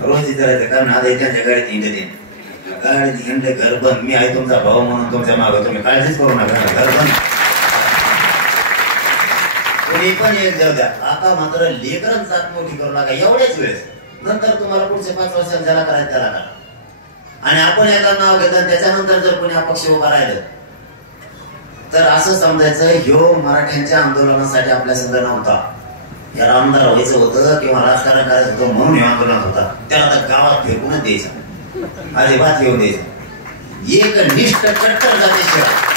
रोज विचारायचं, कारण आता त्यांच्या गाडीत हिंडते, गाडीत हिंडे घर बंद. मी आहे तुमचा भाऊ म्हणून तुमच्या मागं, तुम्ही काळजीच करू नका, घर बंद. कोणी पण एक जाऊ द्या. आता मात्र लेकरच जात मोठी करू नका एवढ्याच वेळेस. नंतर तुम्हाला पुढच्या 5 वर्षात ज्याला करायचं त्याला करा. आणि आपण याला नाव घेतात त्याच्यानंतर जर कोणी अपक्ष उभा राहिलं तर असं समजायचं ह्यो मराठ्यांच्या आंदोलनासाठी आपल्या संघ नव्हता, याला आमदार व्हायचं होतं किंवा राजकारण करायचं होतं म्हणून हे आंदोलन होता. त्याला तर गावात फेकूनच द्यायचं, अजिबात येऊ द्यायचं. एक निष्ठ कट्टर जातीशिवाय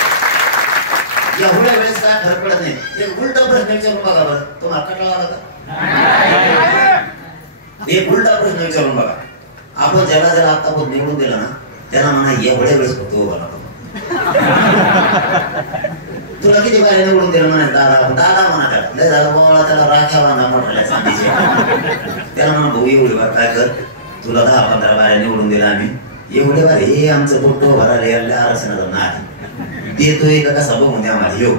एवढ्या वेळेस काय फरक पडत नाही. एक उलटा प्रश्न विचारून बघा बरं, तुम्हाला कटाळा आला का? एक उलटा प्रश्न विचारून बघा. आपण ज्याला ज्याला आतापर्यंत निवडून दिला ना त्याला म्हणा एवढ्या वेळेस फक्त उभा राहतो. तुला किती बाहेर निवडून दिलं म्हणा दादा, दादा म्हणा त्याला लय झालं बाबा, त्याला राख्या बांधा मोठ्या चांदीच्या. त्याला म्हणा भाऊ एवढी बार काय कर, तुला 10-15 बाहेर निवडून दिला आम्ही, एवढे बार हे आमचं पोट्टो भरायला आरक्षणाचं नाही देतोय का कसा बघून द्या आम्हाला. ह्यो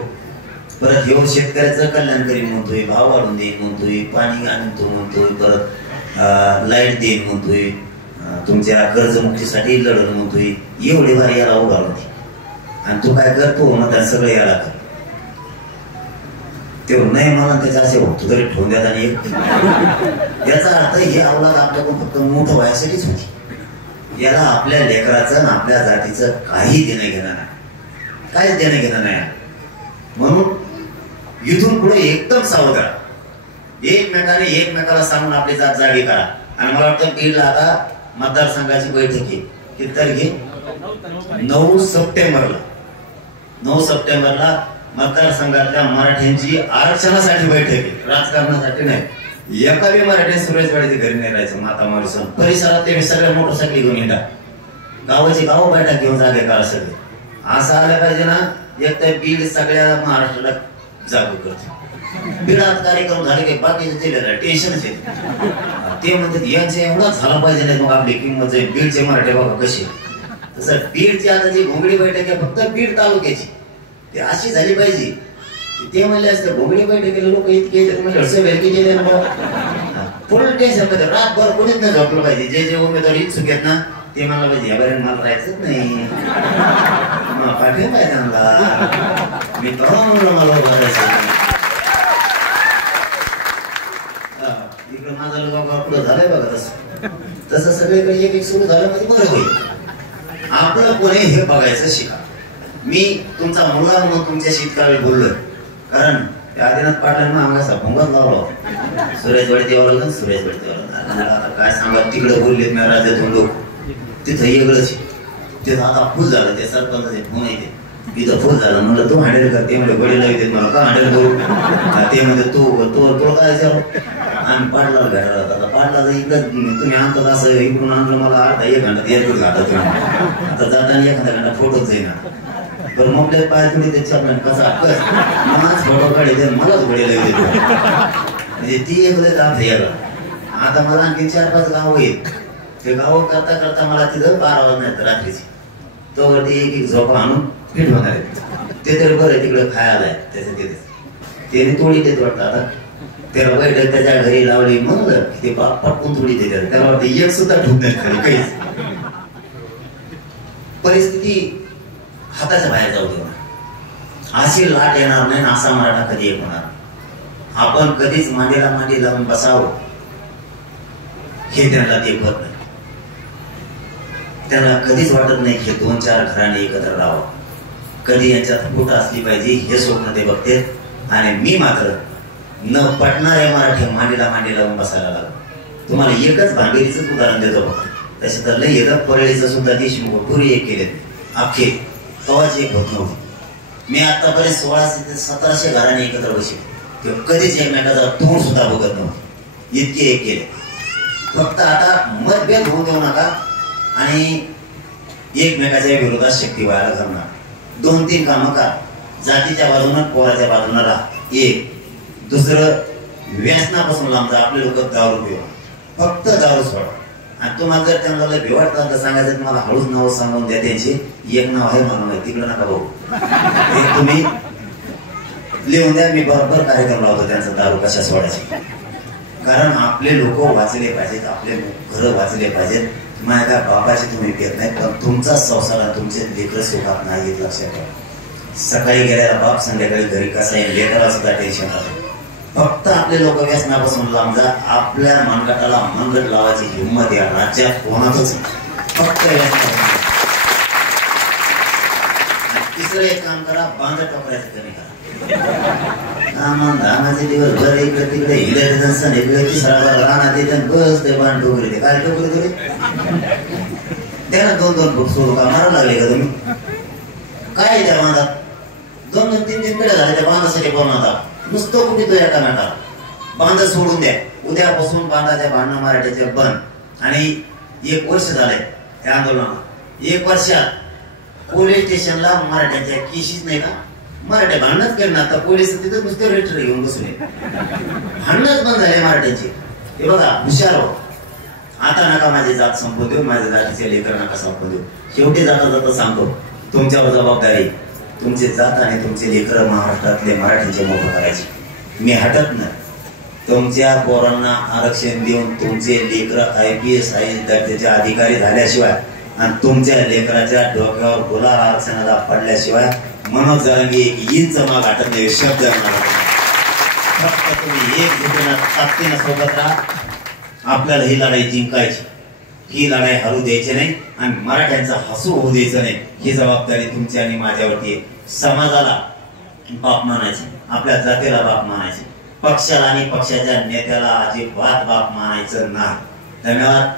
परत ह्यो शेतकऱ्याचं कल्याण करीन म्हणतोय, भाव वाढून देईन म्हणतोय, पाणी आणतो म्हणतोय, परत लाईट देईन म्हणतोय, तुमच्या कर्जमुक्तीसाठी लढण म्हणतोय. एवढे बार याला उभा होती आणि तू काय करतो म्हणतात सगळं याला कर. तेवढं नाही मला त्याच्या असे होतो तरी ठेवून द्यात. आणि याचा अर्थ ही अवलाद आपल्याकडून फक्त मोठं व्हायसाठीच होती. याला आपल्या लेकराचं आणि आपल्या जातीचं काही देणं घेणं नाही, काहीच देणं घेणं नाही. म्हणून इथून पुढे एकदम सावध राहा, एकमेकाने एकमेकाला सांगून आपली जात जागी करा. आणि मला वाटतं बीडला आता मतदारसंघाची बैठक आहे किती तारीख? 9 सप्टेंबरला मतदारसंघातल्या मराठ्यांची आरक्षणासाठी बैठक आहे, राजकारणासाठी नाही. एकाही मराठी सुरेशवाडीच्या घरी नाही राहायचं. माता मारुसन परिसरात ते सगळ्या मोटरसायकली घेऊन येतात, गावाची गाव बैठक घेऊन जागे करा सगळे. असं आलं पाहिजे ना एक तर बीड सगळ्या महाराष्ट्राला जागरूक करते. बीडात कार्यक्रम झाले की बाकीचे जिल्ह्याला टेन्शनच येते. ते म्हणतात यांचे एवढा झाला पाहिजे नाही, मग आपली किंमत जाईल. बीडचे मराठे बघा कशी. तसं बीडची आता जी घोंगडी बैठक आहे फक्त बीड तालुक्याची, ती अशी झाली पाहिजे. ते म्हणले असते घोंगडी बैठकीला लोक इतके गेले फुल टेन्शन मध्ये रातभर कोणीच नाही झोपलं पाहिजे. जे उमेदवार इच्छुक आहेत ना ते म्हणलं पाहिजे या बरं मला राहायचंच नाही, पाठवून पाहिजे मला, मी म्हणलं मला करायचं. इकडं माझा लोक पुढं झालंय बघा. तसं सगळीकडे एक एक सुरू झालं म्हणजे बरं होईल. आपलं कोणी हे बघायचं शिका. मी तुमचा मुलगा म्हणून तुमच्याशी इतका वेळ बोललोय कारण त्या आदिनाथ पाटलांना आम्हाला भोंगाच लावला. सुरेश वडदेवाला सुरेश वडदेवाला आता काय सांगा तिकडे बोललेत मी राज्यातून लोक तिथं वेगळंच. तिथं आता फुल झालं. ते सरपंचाचे फोन येते इथं फुल झालं. म्हणलं तू हँडल कर. ते म्हणजे वडील येते मला का हँडल करू. ते म्हणजे तू काय आम्ही पाडला भेटायला जातात. पाडला इकडं तुम्ही आणतात असं इकडून आणलं मला अर्धा 1 घंटा एअरपोर्ट घालता तुम्ही. आता जाताना एखादा घंटा फोटोच जाईना. तर मग पाय थोडी ते चपला कसा मलाच फोटो काढले मलाच वडील येते. म्हणजे ती एक आमचं याला. आता मला आणखी 4-5 गाव आहेत. ते गाव करता करता मला तिथं 12 वाजणार रात्रीची. तो वरती एक झोपा आणून फिट होणार आहे. ते तरी बरं तिकडे खायला आहे त्याच्या तिथे त्याने तोडी देत वाटतं. आता त्याला बैठक त्याच्या घरी लावली म्हणलं की ते बाप पटकून तोडी देतात. त्याला वाटतं एक सुद्धा ठोक नाही खाली काहीच. परिस्थिती हाताच्या बाहेर जाऊ देऊ. अशी लाट येणार नाही असा मराठा कधी एक होणार. आपण कधीच मांडीला मांडी लावून बसावं हे त्यांना देखवत नाही. त्यांना कधीच वाटत नाही की 2-4 घराणे एकत्र राहावं. कधी यांच्यात फूट असली पाहिजे हे स्वप्न ते बघते. आणि मी मात्र न पटणाऱ्या मराठी मांडीला मांडी लावून बसायला लागलो. तुम्हाला एकच भांगेरीच उदाहरण देतो बघतो. तसे तर लय येतं परळीचं सुद्धा देशमुख पूर्वी एक केले अख्खे कवाची एक होत नव्हती. मी आतापर्यंत 1600 ते 1700 घराणे एकत्र बसले. कधीच एकमेकाचा तोंड सुद्धा बघत नव्हते. इतके एक केले. फक्त आता मतभेद होऊ देऊ नका आणि एकमेकाच्या विरोधात शक्ती व्हायला करणार. 2-3 कामं का जातीच्या बाजूनं पोराच्या बाजूनं राहा. एक दुसरं व्यसनापासून लांब जा. आपले लोक दारू पिवा. फक्त दारू सोडा. आणि तुम्हाला जर त्यांना भिवाटतात तर सांगायचं मला हळूच नाव सांगून द्या. त्यांची एक नाव आहे मला माहिती तिकडं नका भाऊ. तुम्ही लिहून द्या. मी बरोबर कार्यक्रम लावतो त्यांचा दारू कशा सोडायची. कारण आपले लोक वाचले पाहिजेत. आपले घर वाचले पाहिजेत. माझ्या बापाचे तुम्ही पेत नाही पण तुमचा संसार तुमचे लेकर सुखात नाही येत लक्षात ठेवा. सकाळी गेलेला बाप संध्याकाळी घरी कसा येईल लेकराला सुद्धा टेन्शन राहते. फक्त आपले लोक व्यसनापासून लांब जा. आपल्या मनगटाला मनगट लावायची हिंमत या राज्यात कोणातच फक्त व्यसनापासून. तिसरं एक काम करा. बांध टोकऱ्याचं कमी करा. धानाचे दिवस भर इकडे तिकडे हिंडायचं सण इकडे तिसरा राहणार ते बस ते बांध टोकरी ते काय टोकरी तरी त्याला 2-2 फूट सोडू का मारा लागले का तुम्ही काय त्या बांधात 2-3 पिढ्या झाल्या त्या बांधासाठी बनवता. नुसतं कुठे तो एका नाटा बांध सोडून द्या. उद्यापासून बांधाच्या भांडणं मराठ्याचे बंद. आणि 1 वर्ष झालंय त्या आंदोलनाला. 1 वर्षात पोलीस स्टेशनला मराठ्याच्या केशीच नाही का. मराठ्या भांडणच करणार. आता पोलीस तिथं नुसते रेटर घेऊन बसून भांडणच बंद झाले मराठ्यांचे. हे बघा हुशार हो. आता नका माझी जात संपू देऊ. माझ्या जातीचे लेकर नका संपू देऊ. शेवटी जाता जाता सांगतो तुमच्यावर जबाबदारी. तुमचे जात आणि तुमचे लेकर महाराष्ट्रातले मराठीचे मोठं करायचे. मी हटत नाही. तुमच्या पोरांना आरक्षण देऊन तुमचे लेकर IPS दर्जाचे अधिकारी झाल्याशिवाय आणि तुमच्या लेकराच्या डोक्यावर गुलाल आरक्षणाला पडल्याशिवाय मनोज जरांगे 1 इंच माग हटत नाही. शब्द फक्त तुम्ही एक ताकदीनं सोबत राहा. आपल्याला ही लढाई जिंकायची. ही लढाई हरू द्यायची नाही आणि मराठ्यांचा हसू होऊ द्यायचं नाही. ही जबाबदारी तुमची आणि माझ्यावरती आहे. समाजाला बाप मानायचे. आपल्या जातीला बाप मानायचे. पक्षाला आणि पक्षाच्या नेत्याला अजिबात बाप मानायचं नाही. धन्यवाद.